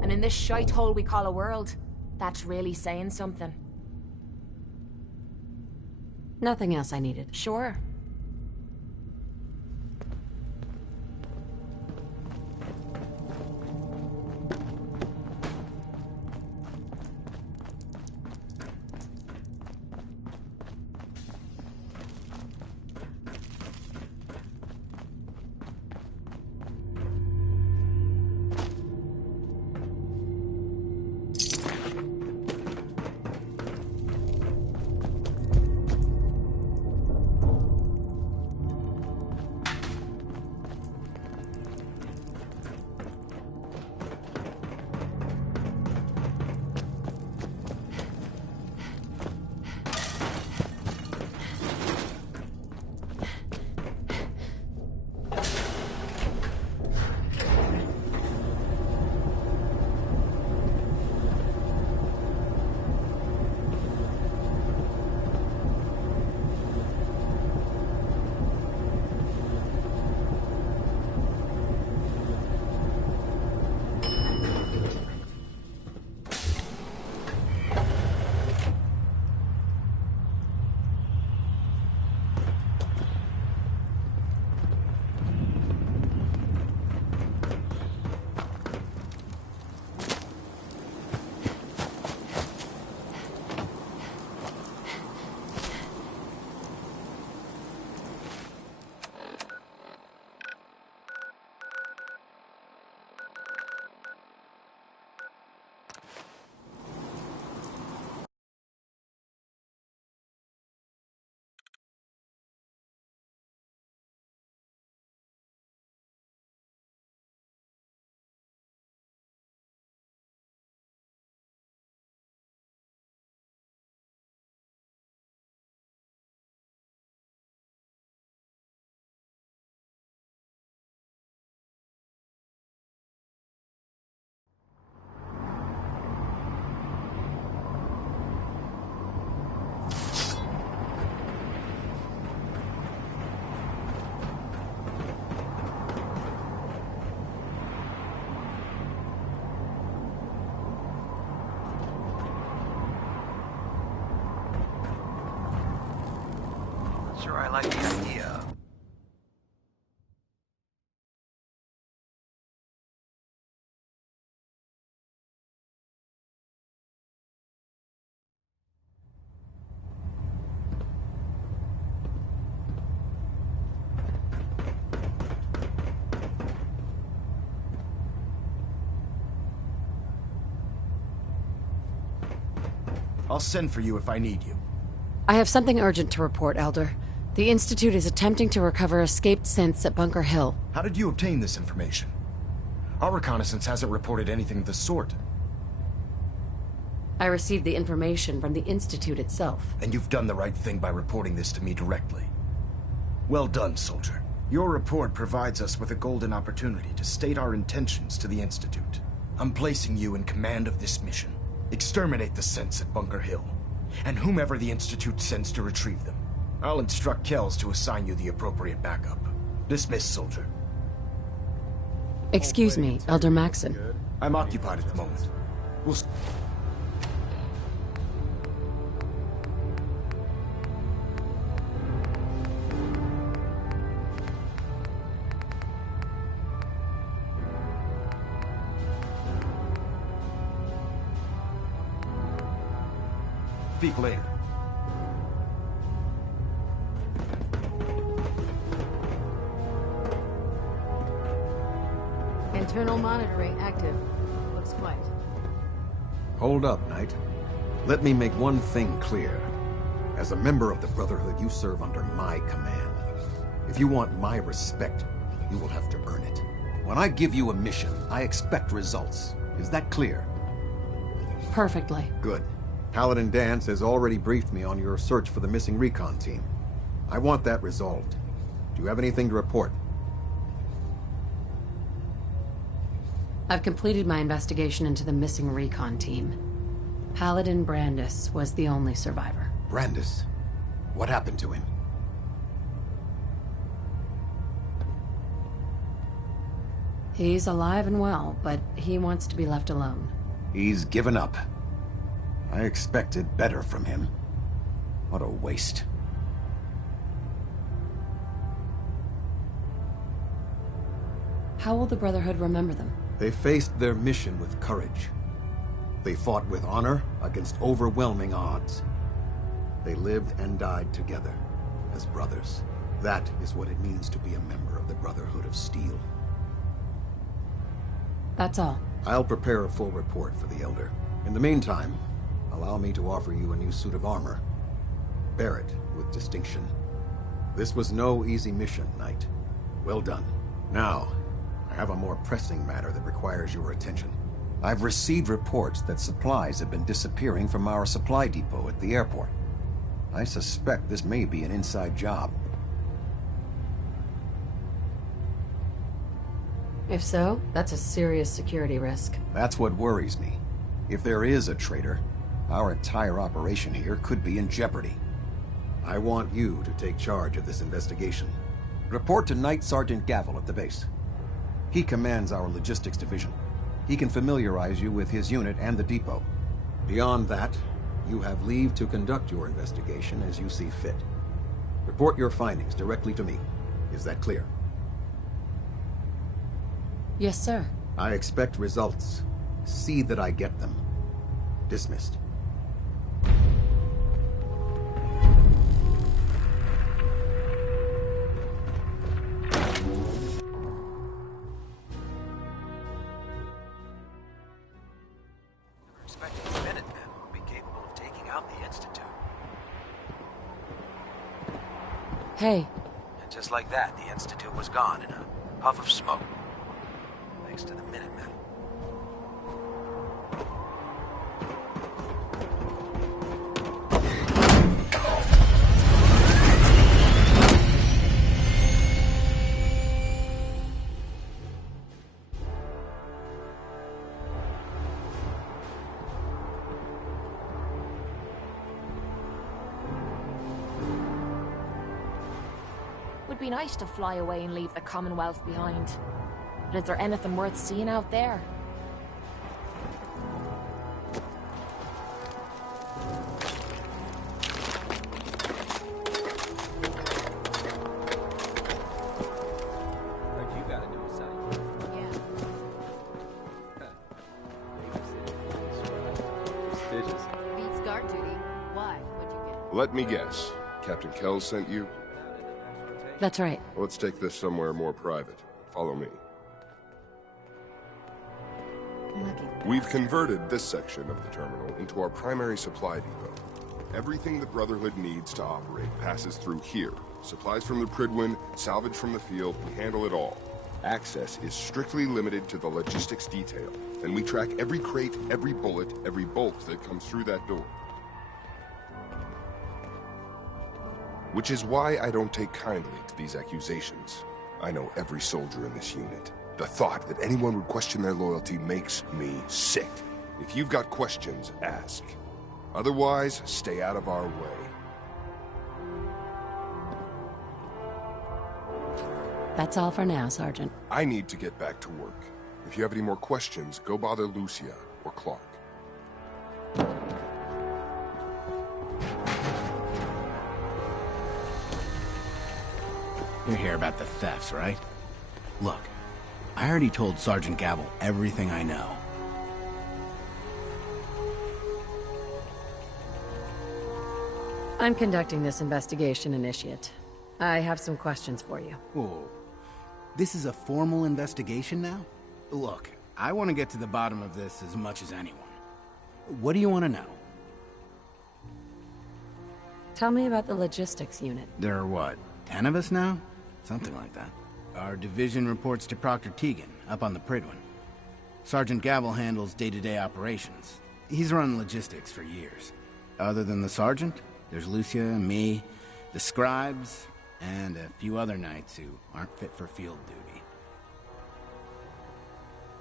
And in this shite hole we call a world, that's really saying something. Nothing else I needed. Sure. like the idea of. I'll send for you if I need you. I have something urgent to report, Elder. The Institute is attempting to recover escaped synths at Bunker Hill. How did you obtain this information? Our reconnaissance hasn't reported anything of the sort. I received the information from the Institute itself. And you've done the right thing by reporting this to me directly. Well done, soldier. Your report provides us with a golden opportunity to state our intentions to the Institute. I'm placing you in command of this mission. Exterminate the synths at Bunker Hill, and whomever the Institute sends to retrieve them. I'll instruct Kells to assign you the appropriate backup. Dismissed, soldier. Excuse me, Elder Maxson. I'm occupied at the moment. We'll... Speak later. Internal monitoring active. Looks quiet. Hold up, Knight. Let me make one thing clear. As a member of the Brotherhood, you serve under my command. If you want my respect, you will have to earn it. When I give you a mission, I expect results. Is that clear? Perfectly. Good. Paladin Danse has already briefed me on your search for the missing recon team. I want that resolved. Do you have anything to report? I've completed my investigation into the missing recon team. Paladin Brandis was the only survivor. Brandis? What happened to him? He's alive and well, but he wants to be left alone. He's given up. I expected better from him. What a waste. How will the Brotherhood remember them? They faced their mission with courage. They fought with honor against overwhelming odds. They lived and died together as brothers. That is what it means to be a member of the Brotherhood of Steel. That's all. I'll prepare a full report for the Elder. In the meantime, allow me to offer you a new suit of armor. Bear it with distinction. This was no easy mission, Knight. Well done. Now, I have a more pressing matter that requires your attention. I've received reports that supplies have been disappearing from our supply depot at the airport. I suspect this may be an inside job. If so, that's a serious security risk. That's what worries me. If there is a traitor, our entire operation here could be in jeopardy. I want you to take charge of this investigation. Report to Knight Sergeant Gavel at the base. He commands our logistics division. He can familiarize you with his unit and the depot. Beyond that, you have leave to conduct your investigation as you see fit. Report your findings directly to me. Is that clear? Yes, sir. I expect results. See that I get them. Dismissed. Expecting the Minutemen would be capable of taking out the Institute. Hey. And just like that, the Institute was gone in a puff of smoke. Thanks to the Minutemen. Would be nice to fly away and leave the Commonwealth behind. But is there anything worth seeing out there? Let me guess. Captain Kells sent you? That's right. Let's take this somewhere more private. Follow me. We've converted this section of the terminal into our primary supply depot. Everything the Brotherhood needs to operate passes through here. Supplies from the Prydwen, salvage from the field, we handle it all. Access is strictly limited to the logistics detail, and we track every crate, every bullet, every bolt that comes through that door. Which is why I don't take kindly to these accusations. I know every soldier in this unit. The thought that anyone would question their loyalty makes me sick. If you've got questions, ask. Otherwise, stay out of our way. That's all for now, Sergeant. I need to get back to work. If you have any more questions, go bother Lucia or Clark. You're here about the thefts, right? Look, I already told Sergeant Gavel everything I know. I'm conducting this investigation, Initiate. I have some questions for you. Whoa. This is a formal investigation now? Look, I want to get to the bottom of this as much as anyone. What do you want to know? Tell me about the logistics unit. There are what, 10 of us now? Something like that. Our division reports to Proctor Teagan, up on the Prydwen. Sergeant Gavel handles day-to-day operations. He's run logistics for years. Other than the sergeant, there's Lucia, me, the scribes, and a few other knights who aren't fit for field duty.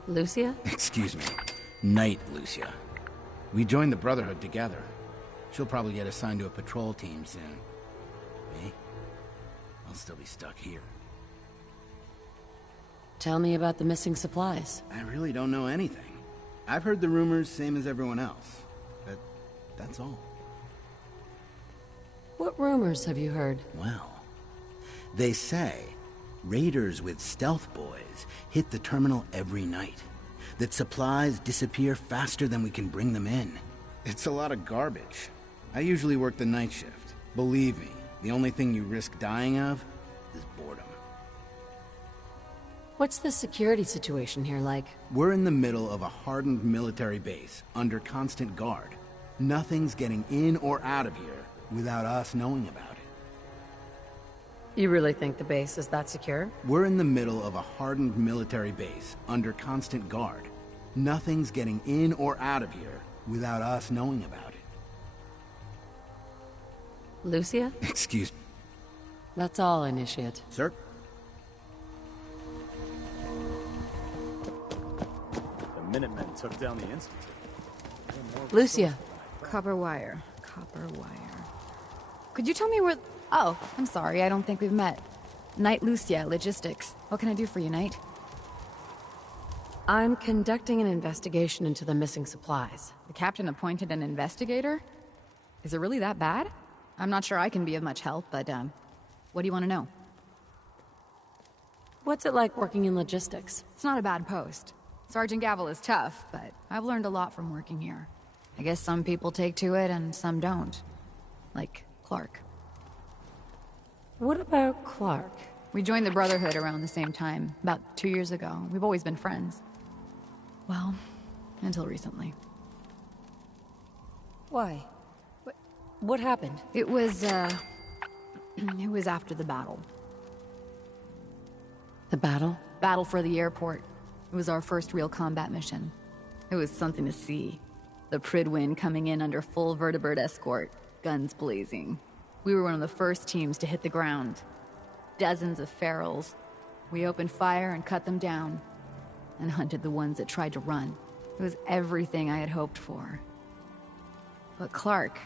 Lucia? Excuse me. Knight Lucia. We joined the Brotherhood together. She'll probably get assigned to a patrol team soon. Me? I'll still be stuck here. Tell me about the missing supplies. I really don't know anything. I've heard the rumors, same as everyone else. But that's all. What rumors have you heard? Well, they say raiders with stealth boys hit the terminal every night. That supplies disappear faster than we can bring them in. It's a lot of garbage. I usually work the night shift. Believe me, the only thing you risk dying of is boredom. What's the security situation here like? We're in the middle of a hardened military base, under constant guard. Nothing's getting in or out of here without us knowing about it. You really think the base is that secure? We're in the middle of a hardened military base, under constant guard. Nothing's getting in or out of here without us knowing about it. Lucia? Excuse me. That's all, Initiate. Sir? The Minutemen took down the Institute. Lucia. Copper wire. Copper wire. Could you tell me where... Oh, I'm sorry, I don't think we've met. Knight Lucia, Logistics. What can I do for you, Knight? I'm conducting an investigation into the missing supplies. The captain appointed an investigator? Is it really that bad? I'm not sure I can be of much help, but, what do you want to know? What's it like working in logistics? It's not a bad post. Sergeant Gavel is tough, but I've learned a lot from working here. I guess some people take to it and some don't. Like Clark. What about Clark? We joined the Brotherhood around the same time, about 2 years ago. We've always been friends. Well, until recently. Why? What happened? It was, it was after the battle. The battle? Battle for the airport. It was our first real combat mission. It was something to see. The Prydwen coming in under full vertibird escort, guns blazing. We were one of the first teams to hit the ground. Dozens of ferals. We opened fire and cut them down, and hunted the ones that tried to run. It was everything I had hoped for. But Clark...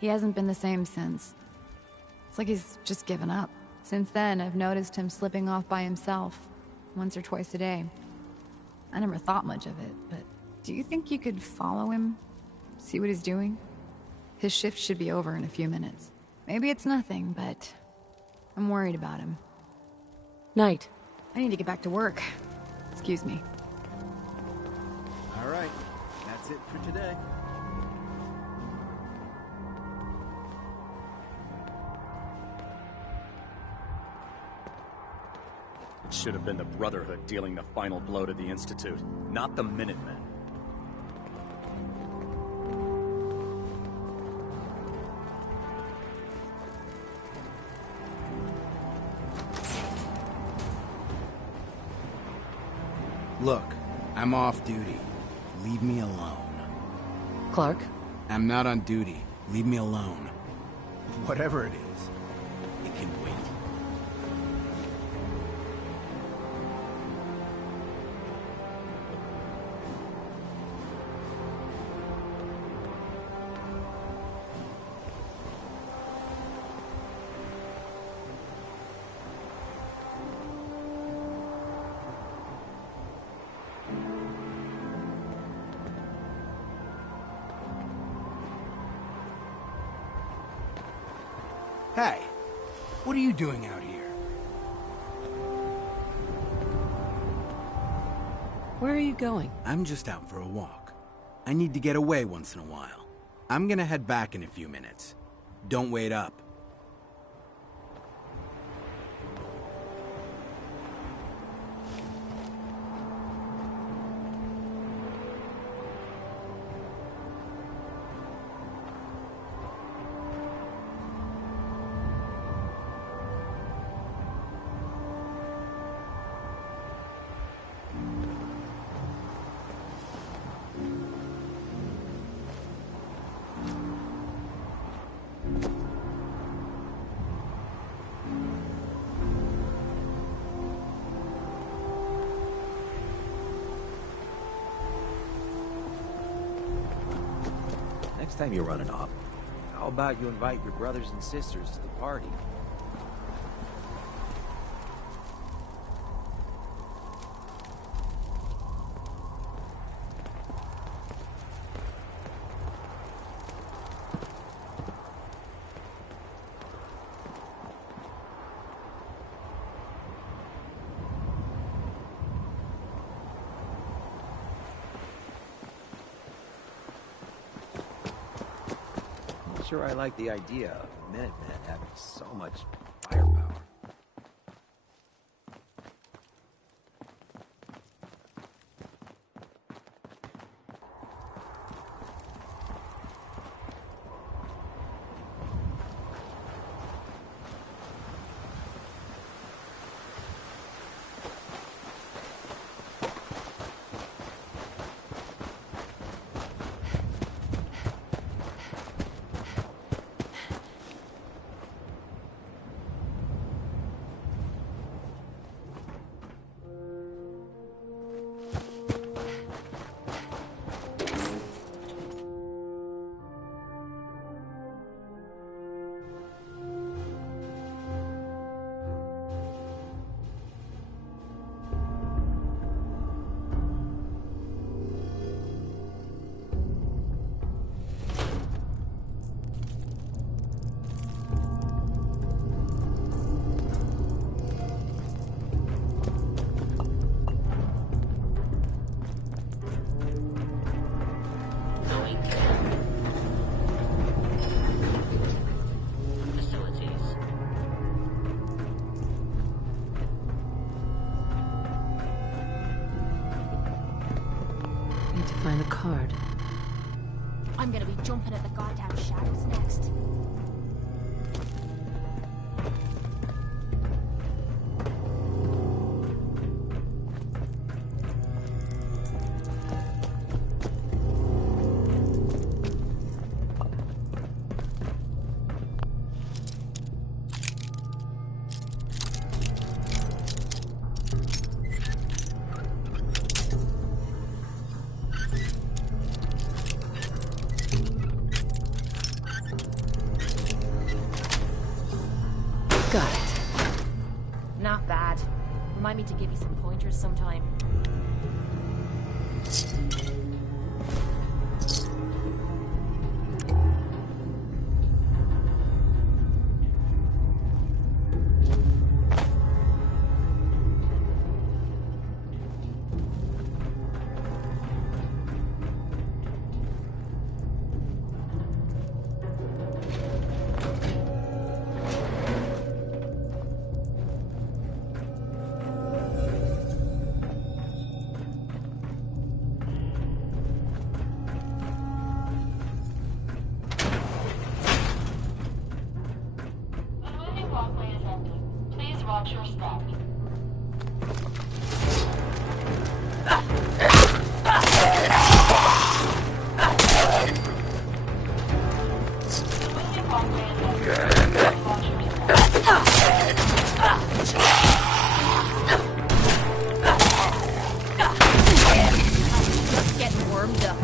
he hasn't been the same since. It's like he's just given up. Since then, I've noticed him slipping off by himself, once or twice a day. I never thought much of it, but do you think you could follow him? See what he's doing? His shift should be over in a few minutes. Maybe it's nothing, but I'm worried about him. Knight. I need to get back to work. Excuse me. All right, that's it for today. It should have been the Brotherhood dealing the final blow to the Institute, not the Minutemen. Look, I'm off duty. Leave me alone. Clark? I'm not on duty. Leave me alone. Whatever it is, it can wait. Hey, what are you doing out here? Where are you going? I'm just out for a walk. I need to get away once in a while. I'm gonna head back in a few minutes. Don't wait up. Next time you're running off, how about you invite your brothers and sisters to the party? Sure, I like the idea of Minutemen having so much firepower. Find the card. I'm gonna be jumping at the goddamn shadows next. Got it. Not bad. Remind me to give you some pointers sometime. watch your step. Just getting warmed up.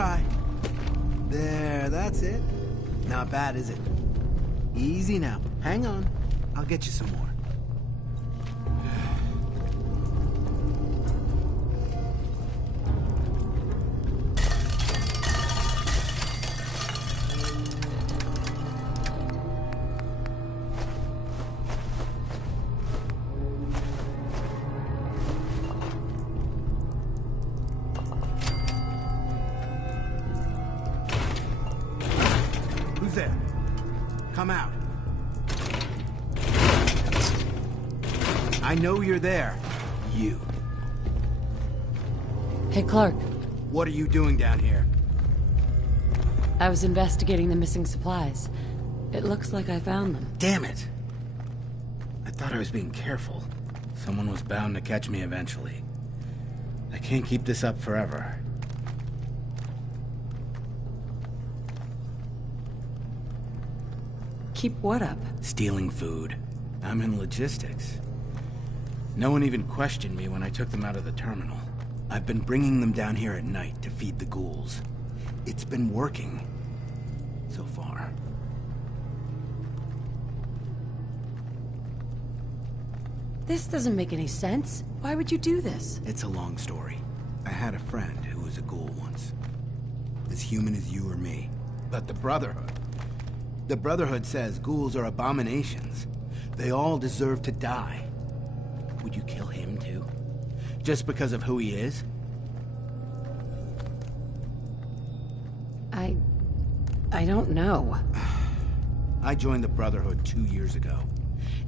try. There, that's it. Not bad, is it? Easy now. Hang on. I'll get you some more. Who's there? Come out. I know you're there. You. Hey, Clark. What are you doing down here? I was investigating the missing supplies. It looks like I found them. Damn it! I thought I was being careful. Someone was bound to catch me eventually. I can't keep this up forever. Keep what up? Stealing food. I'm in logistics. No one even questioned me when I took them out of the terminal. I've been bringing them down here at night to feed the ghouls. It's been working. So far. This doesn't make any sense. Why would you do this? It's a long story. I had a friend who was a ghoul once. As human as you or me. But the Brotherhood. The Brotherhood says ghouls are abominations. They all deserve to die. Would you kill him too? Just because of who he is? I don't know. I joined the Brotherhood 2 years ago.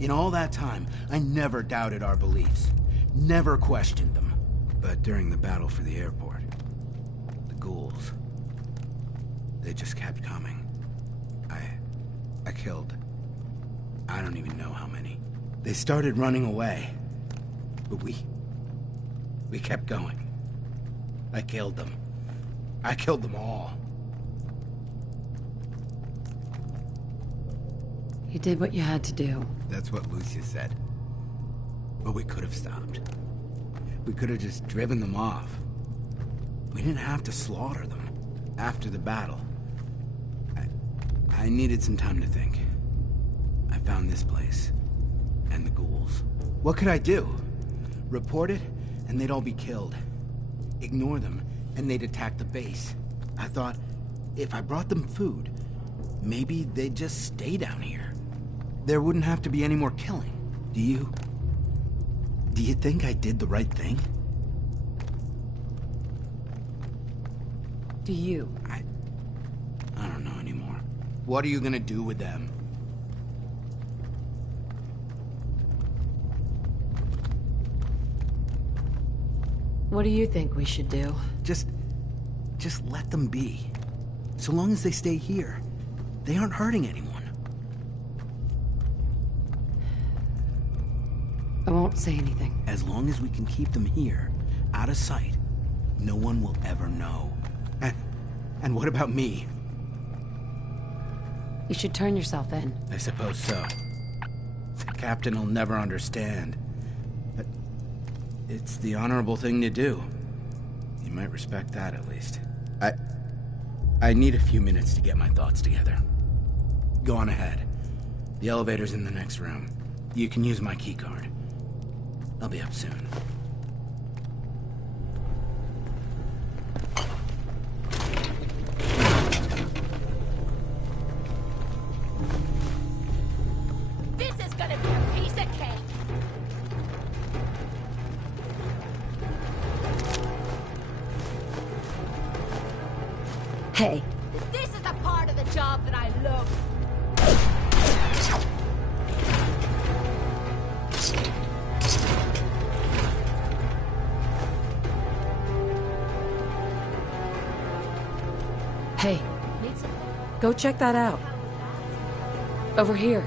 In all that time, I never doubted our beliefs. Never questioned them. But during the battle for the airport, the ghouls, they just kept coming. I killed, I don't even know how many. They started running away, but we kept going. I killed them. I killed them all. You did what you had to do. That's what Lucia said. But we could have stopped. We could have just driven them off. We didn't have to slaughter them. After the battle, I needed some time to think. I found this place. And the ghouls. What could I do? Report it, and they'd all be killed. Ignore them, and they'd attack the base. I thought, if I brought them food, maybe they'd just stay down here. There wouldn't have to be any more killing. Do you think I did the right thing? Do you? I don't know anymore. What are you gonna do with them? What do you think we should do? Just let them be. So long as they stay here, they aren't hurting anyone. I won't say anything. As long as we can keep them here, out of sight, no one will ever know. And what about me? You should turn yourself in. I suppose so. The captain will never understand. But it's the honorable thing to do. You might respect that, at least. I need a few minutes to get my thoughts together. Go on ahead. The elevator's in the next room. You can use my keycard. I'll be up soon. This is gonna be a piece of cake! Hey. This is the part of the job that I love. Hey. Go check that out. Over here.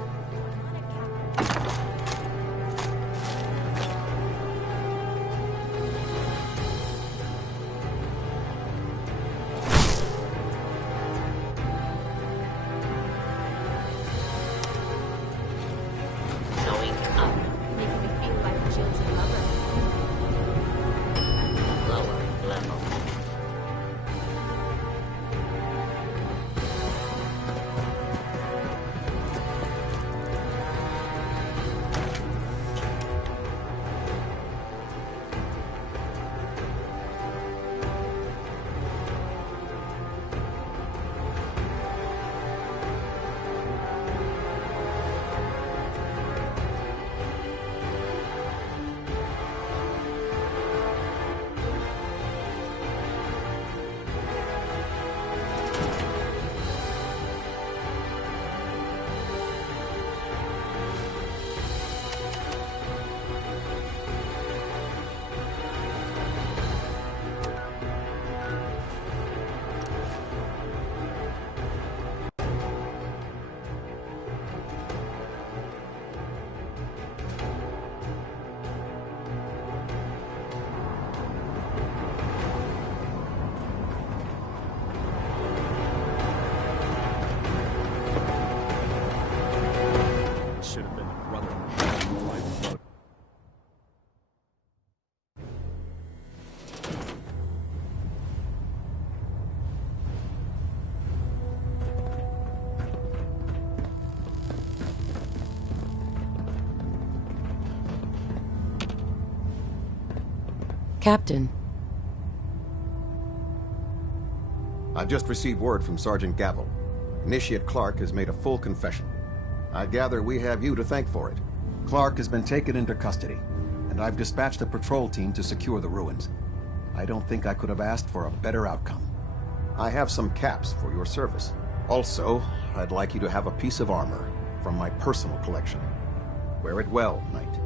Captain. I've just received word from Sergeant Gavel. Initiate Clark has made a full confession. I gather we have you to thank for it. Clark has been taken into custody, and I've dispatched a patrol team to secure the ruins. I don't think I could have asked for a better outcome. I have some caps for your service. Also, I'd like you to have a piece of armor from my personal collection. Wear it well, Knight.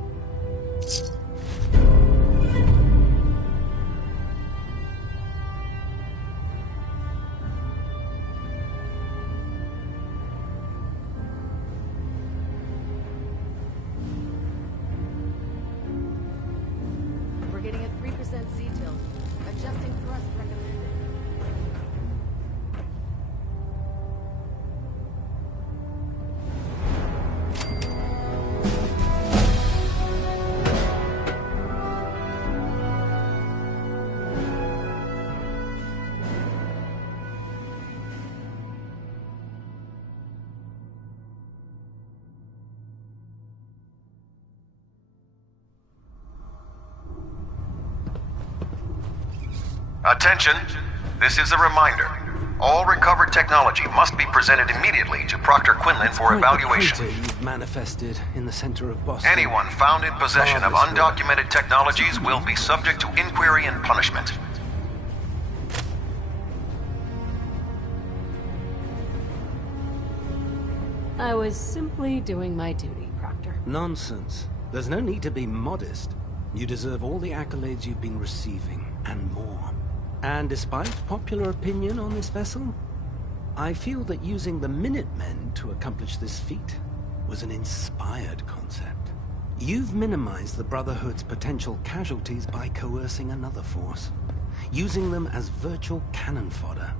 We're getting a 3% sea tilt. Adjusting thrust recommended. Attention! This is a reminder. All recovered technology must be presented immediately to Proctor Quinlan for evaluation. Quite the crater you've manifested in the center of Boston. Anyone found in possession of undocumented technologies will be subject to inquiry and punishment. I was simply doing my duty, Proctor. Nonsense. There's no need to be modest. You deserve all the accolades you've been receiving, and more. And despite popular opinion on this vessel, I feel that using the Minutemen to accomplish this feat was an inspired concept. You've minimized the Brotherhood's potential casualties by coercing another force, using them as virtual cannon fodder.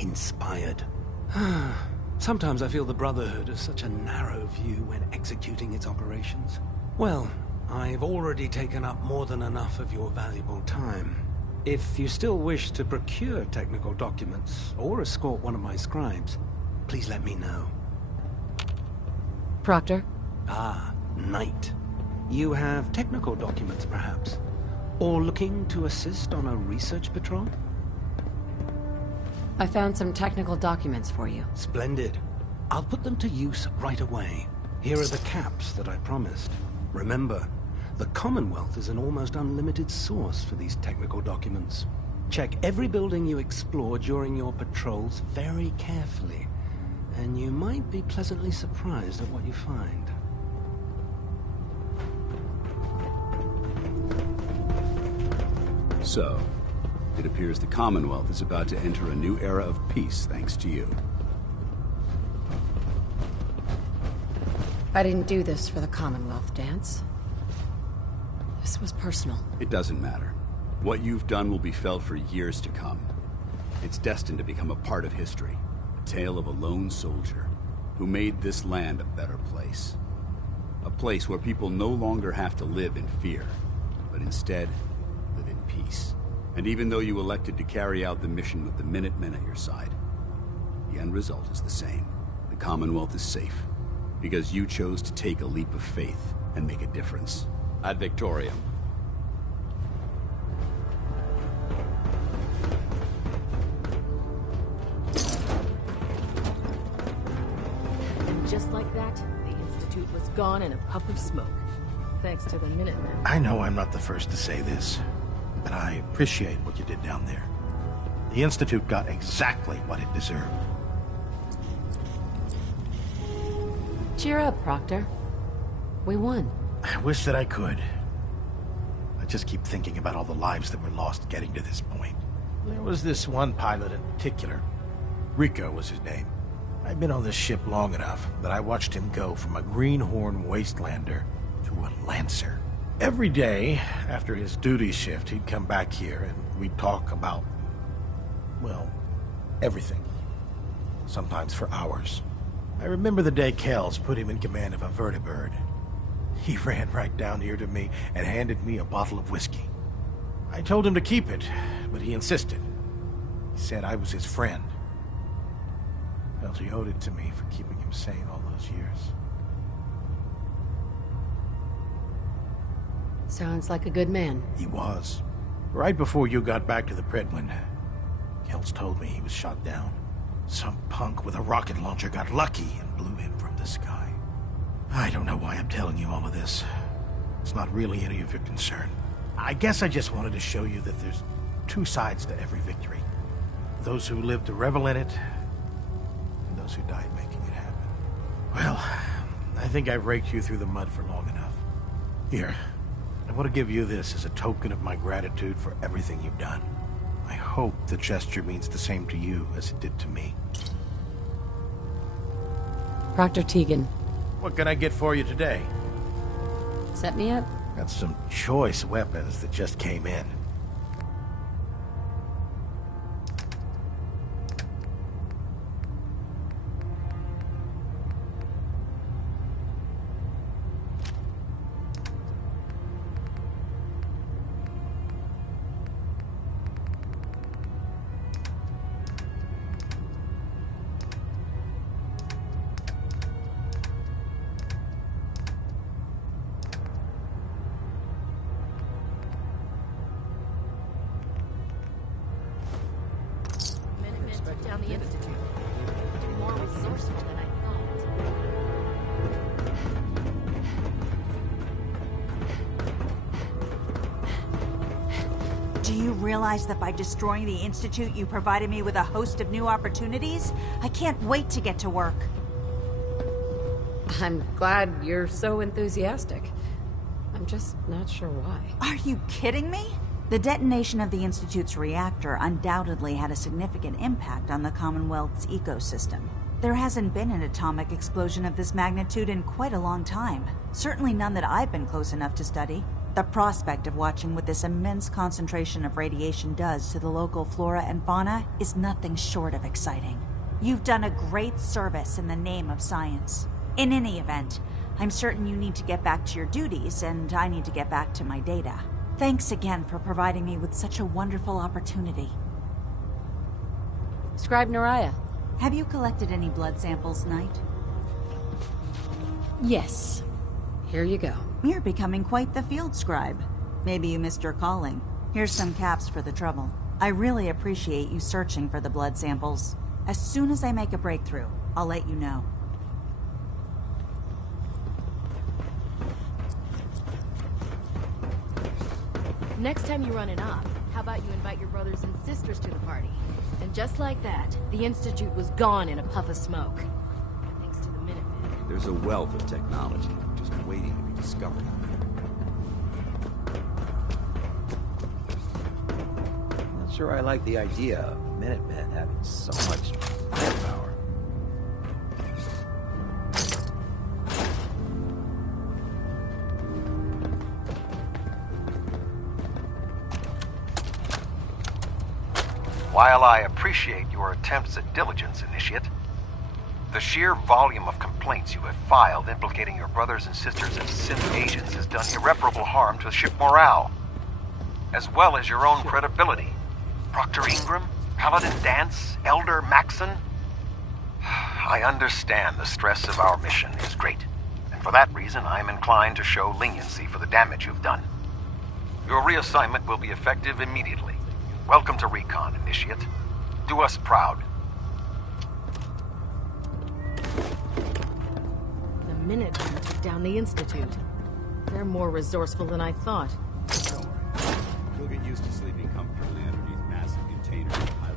Inspired. Sometimes I feel the Brotherhood has such a narrow view when executing its operations. Well, I've already taken up more than enough of your valuable time. If you still wish to procure technical documents or escort one of my scribes, please let me know. Proctor? Ah, Knight. You have technical documents, perhaps? Or looking to assist on a research patrol? I found some technical documents for you. Splendid. I'll put them to use right away. Here are the caps that I promised. Remember, the Commonwealth is an almost unlimited source for these technical documents. Check every building you explore during your patrols very carefully, and you might be pleasantly surprised at what you find. So, it appears the Commonwealth is about to enter a new era of peace thanks to you. I didn't do this for the Commonwealth, Dance. This was personal. It doesn't matter. What you've done will be felt for years to come. It's destined to become a part of history. A tale of a lone soldier who made this land a better place. A place where people no longer have to live in fear, but instead live in peace. And even though you elected to carry out the mission with the Minutemen at your side, the end result is the same. The Commonwealth is safe, because you chose to take a leap of faith and make a difference. Ad Victoriam. And just like that, the Institute was gone in a puff of smoke. Thanks to the Minutemen. I know I'm not the first to say this, but I appreciate what you did down there. The Institute got exactly what it deserved. Cheer up, Proctor. We won. I wish that I could. I just keep thinking about all the lives that were lost getting to this point. There was this one pilot in particular. Rico was his name. I'd been on this ship long enough that I watched him go from a greenhorn wastelander to a Lancer. Every day, after his duty shift, he'd come back here and we'd talk about, well, everything. Sometimes for hours. I remember the day Kells put him in command of a vertibird. He ran right down here to me and handed me a bottle of whiskey. I told him to keep it, but he insisted. He said I was his friend. Felt he owed it to me for keeping him sane all those years. Sounds like a good man. He was. Right before you got back to the Predwin, Kells told me he was shot down. Some punk with a rocket launcher got lucky and blew him from the sky. I don't know why I'm telling you all of this. It's not really any of your concern. I guess I just wanted to show you that there's two sides to every victory. Those who live to revel in it, and those who died making it happen. Well, I think I've raked you through the mud for long enough. Here, I want to give you this as a token of my gratitude for everything you've done. I hope the gesture means the same to you as it did to me. Proctor Tegan. What can I get for you today? Set me up? Got some choice weapons that just came in. Down the Institute. More resourceful than I thought. Do you realize that by destroying the Institute, you provided me with a host of new opportunities? I can't wait to get to work. I'm glad you're so enthusiastic. I'm just not sure why. Are you kidding me? The detonation of the Institute's reactor undoubtedly had a significant impact on the Commonwealth's ecosystem. There hasn't been an atomic explosion of this magnitude in quite a long time. Certainly none that I've been close enough to study. The prospect of watching what this immense concentration of radiation does to the local flora and fauna is nothing short of exciting. You've done a great service in the name of science. In any event, I'm certain you need to get back to your duties, and I need to get back to my data. Thanks again for providing me with such a wonderful opportunity. Scribe Naraya. Have you collected any blood samples, Knight? Yes. Here you go. You're becoming quite the field scribe. Maybe you missed your calling. Here's some caps for the trouble. I really appreciate you searching for the blood samples. As soon as I make a breakthrough, I'll let you know. Next time you run an op, how about you invite your brothers and sisters to the party? And just like that, the Institute was gone in a puff of smoke. Thanks to the Minutemen. There's a wealth of technology just waiting to be discovered out there. Not sure I like the idea of Minutemen having so much firepower. While I appreciate your attempts at diligence, Initiate, the sheer volume of complaints you have filed implicating your brothers and sisters as synth agents has done irreparable harm to ship morale, as well as your own credibility. Proctor Ingram, Paladin Danse, Elder Maxson. I understand the stress of our mission is great, and for that reason I'm inclined to show leniency for the damage you've done. Your reassignment will be effective immediately. Welcome to Recon, Initiate. Do us proud. The Minutemen took down the Institute. They're more resourceful than I thought. Don't worry. You'll get used to sleeping comfortably underneath massive containers of highly...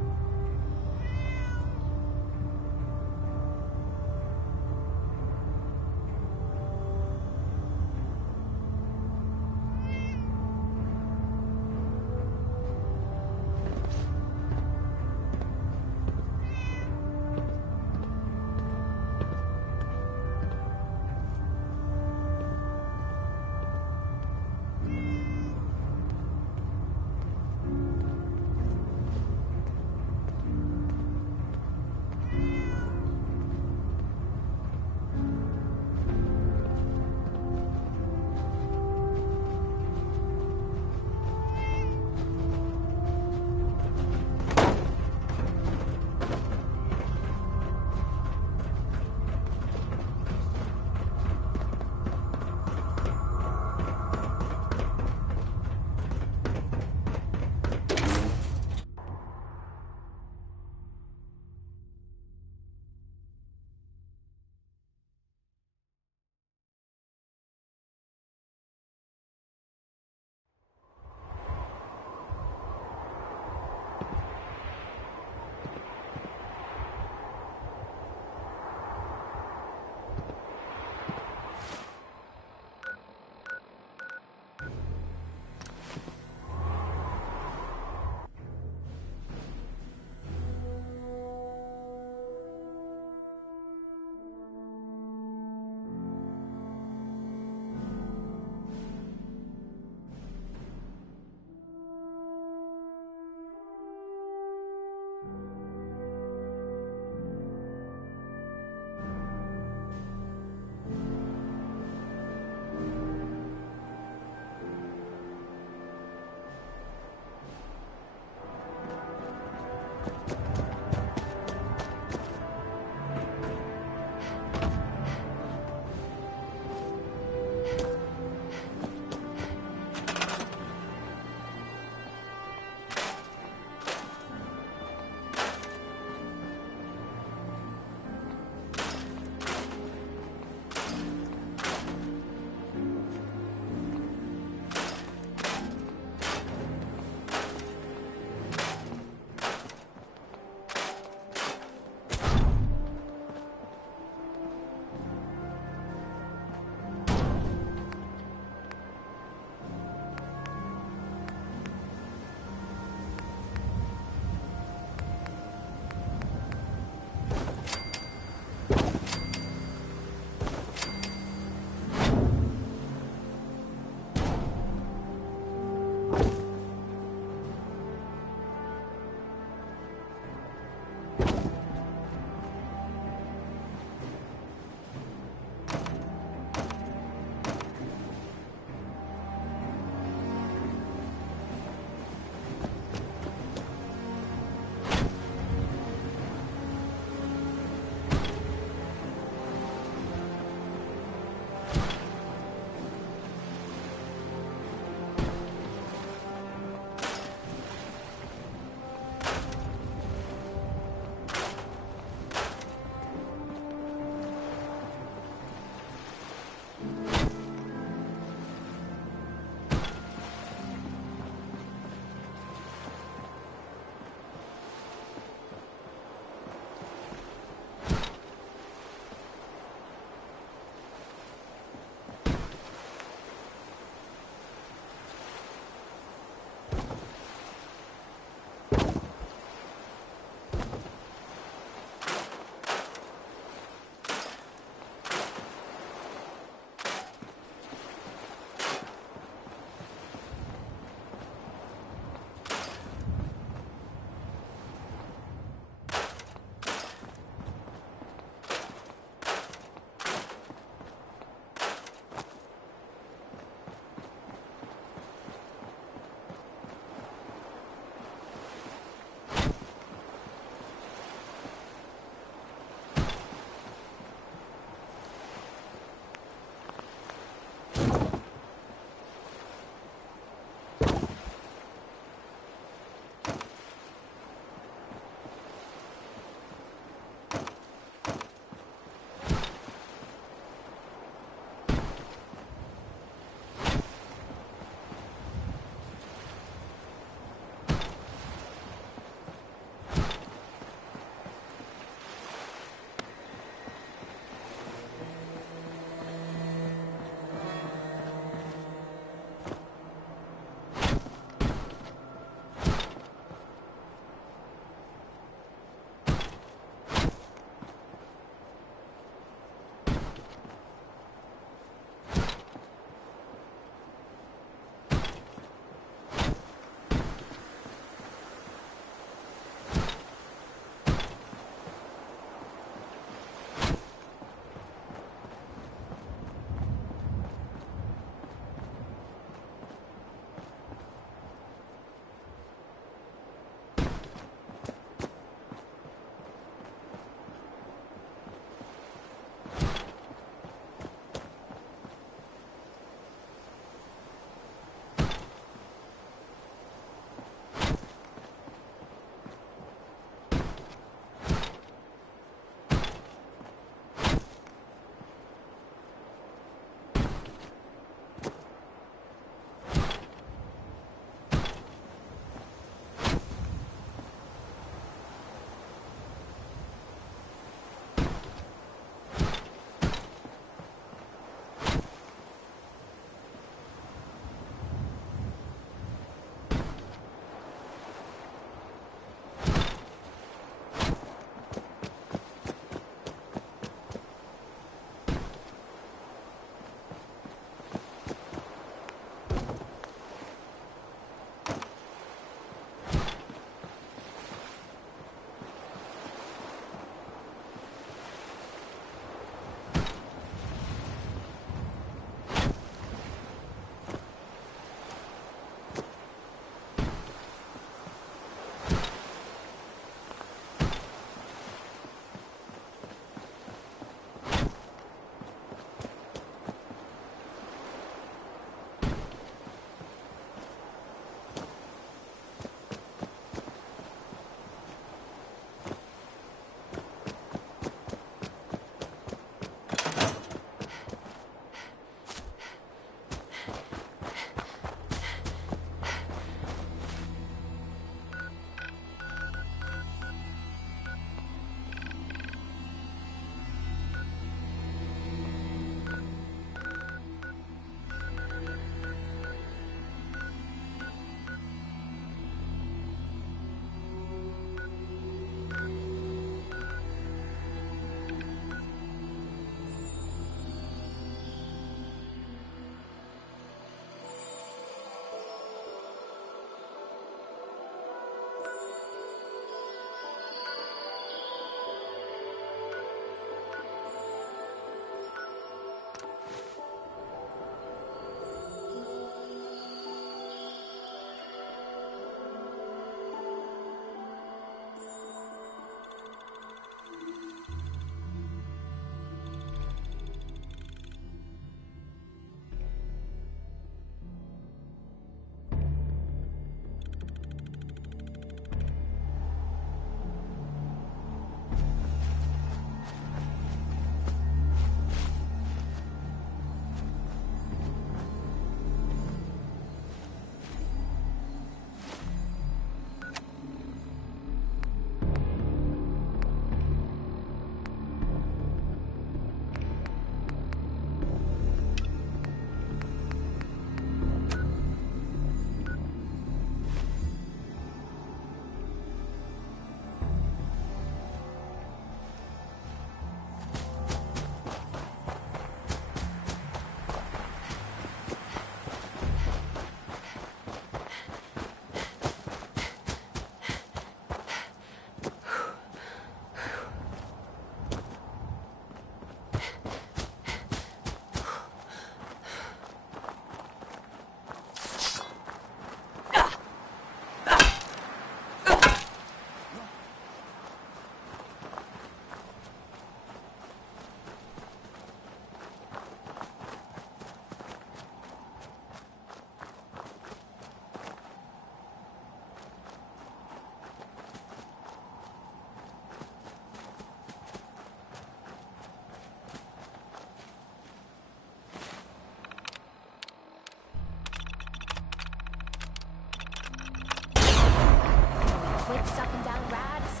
sucking down rads.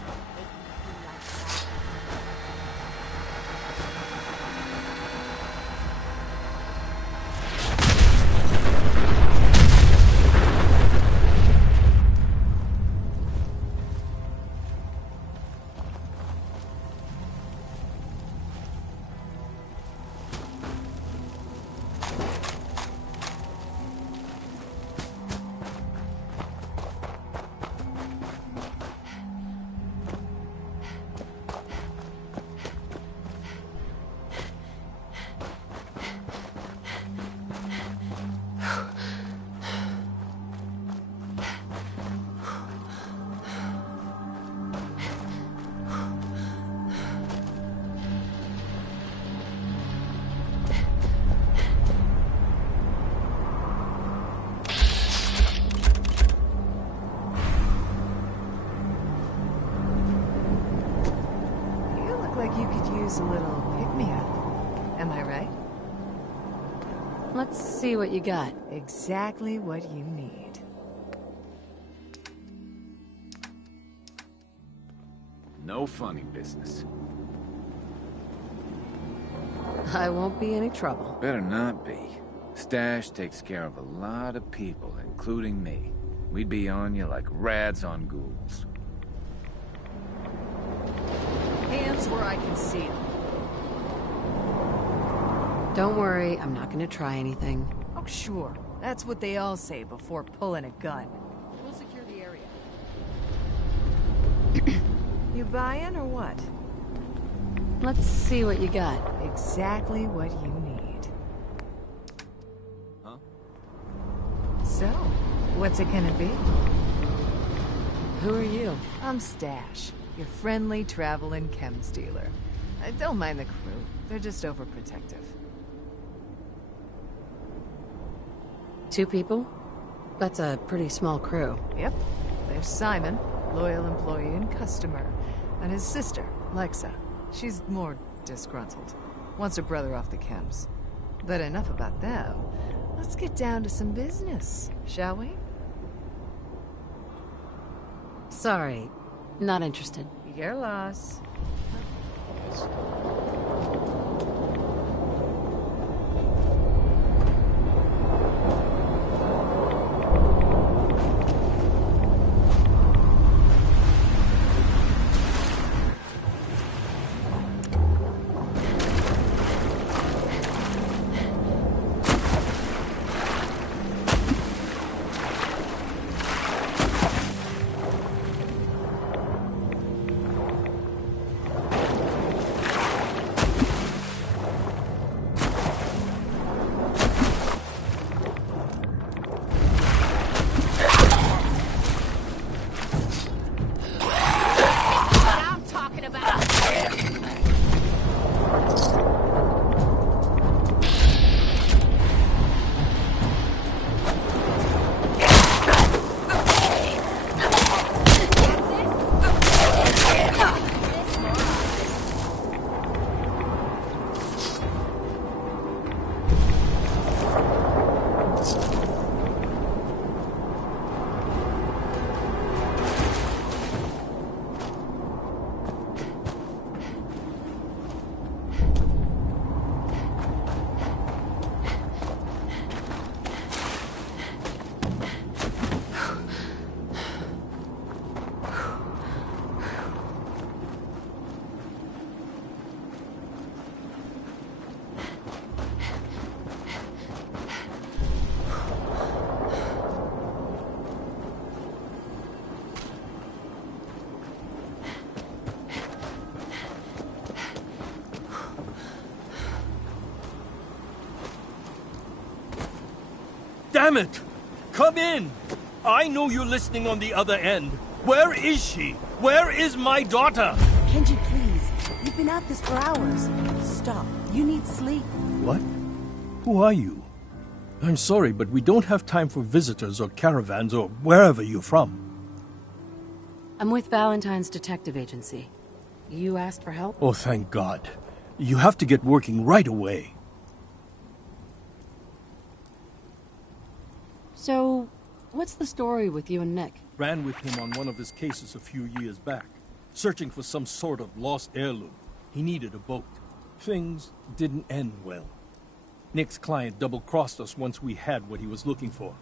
A little pick-me-up. Am I right? Let's see what you got. Exactly what you need. No funny business. I won't be any trouble. Better not be. Stash takes care of a lot of people, including me. We'd be on you like rads on ghouls. Hands where I can see them. Don't worry, I'm not gonna try anything. Oh, sure. That's what they all say before pulling a gun. We'll secure the area. You buying or what? Let's see what you got. Exactly what you need. Huh? So, what's it gonna be? Who are you? I'm Stash, your friendly traveling chems dealer. I don't mind the crew. They're just overprotective. 2 people? That's a pretty small crew. Yep. There's Simon, loyal employee and customer. And his sister, Lexa. She's more disgruntled. Wants her brother off the chems. But enough about them. Let's get down to some business, shall we? Sorry, not interested. Your loss. Damn it! Come in! I know you're listening on the other end. Where is she? Where is my daughter? Kenji, please. You've been at this for hours. Stop. You need sleep. What? Who are you? I'm sorry, but we don't have time for visitors or caravans or wherever you're from. I'm with Valentine's detective agency. You asked for help? Oh, thank God. You have to get working right away. So, What's the story with you and Nick? Ran with him on one of his cases a few years back, searching for some sort of lost heirloom. He needed a boat. Things didn't end well. Nick's client double-crossed us once we had what he was looking for.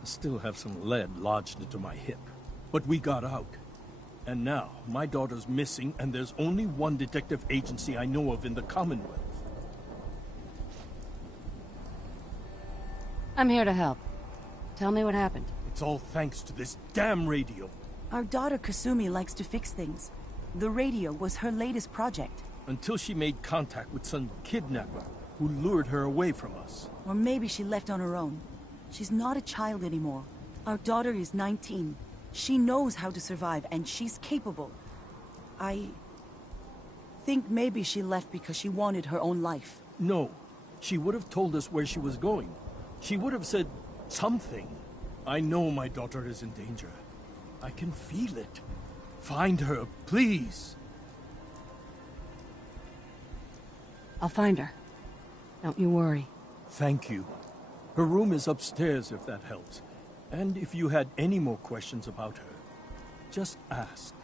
I still have some lead lodged into my hip. But we got out. And now, my daughter's missing, and there's only one detective agency I know of in the Commonwealth. I'm here to help. Tell me what happened. It's all thanks to this damn radio. Our daughter Kasumi likes to fix things. The radio was her latest project. Until she made contact with some kidnapper who lured her away from us. Or maybe she left on her own. She's not a child anymore. Our daughter is 19. She knows how to survive, and she's capable. I think maybe she left because she wanted her own life. No. She would have told us where she was going. She would have said something. I know my daughter is in danger. I can feel it. Find her, please. I'll find her. Don't you worry. Thank you. Her room is upstairs, if that helps. And if you had any more questions about her, just ask.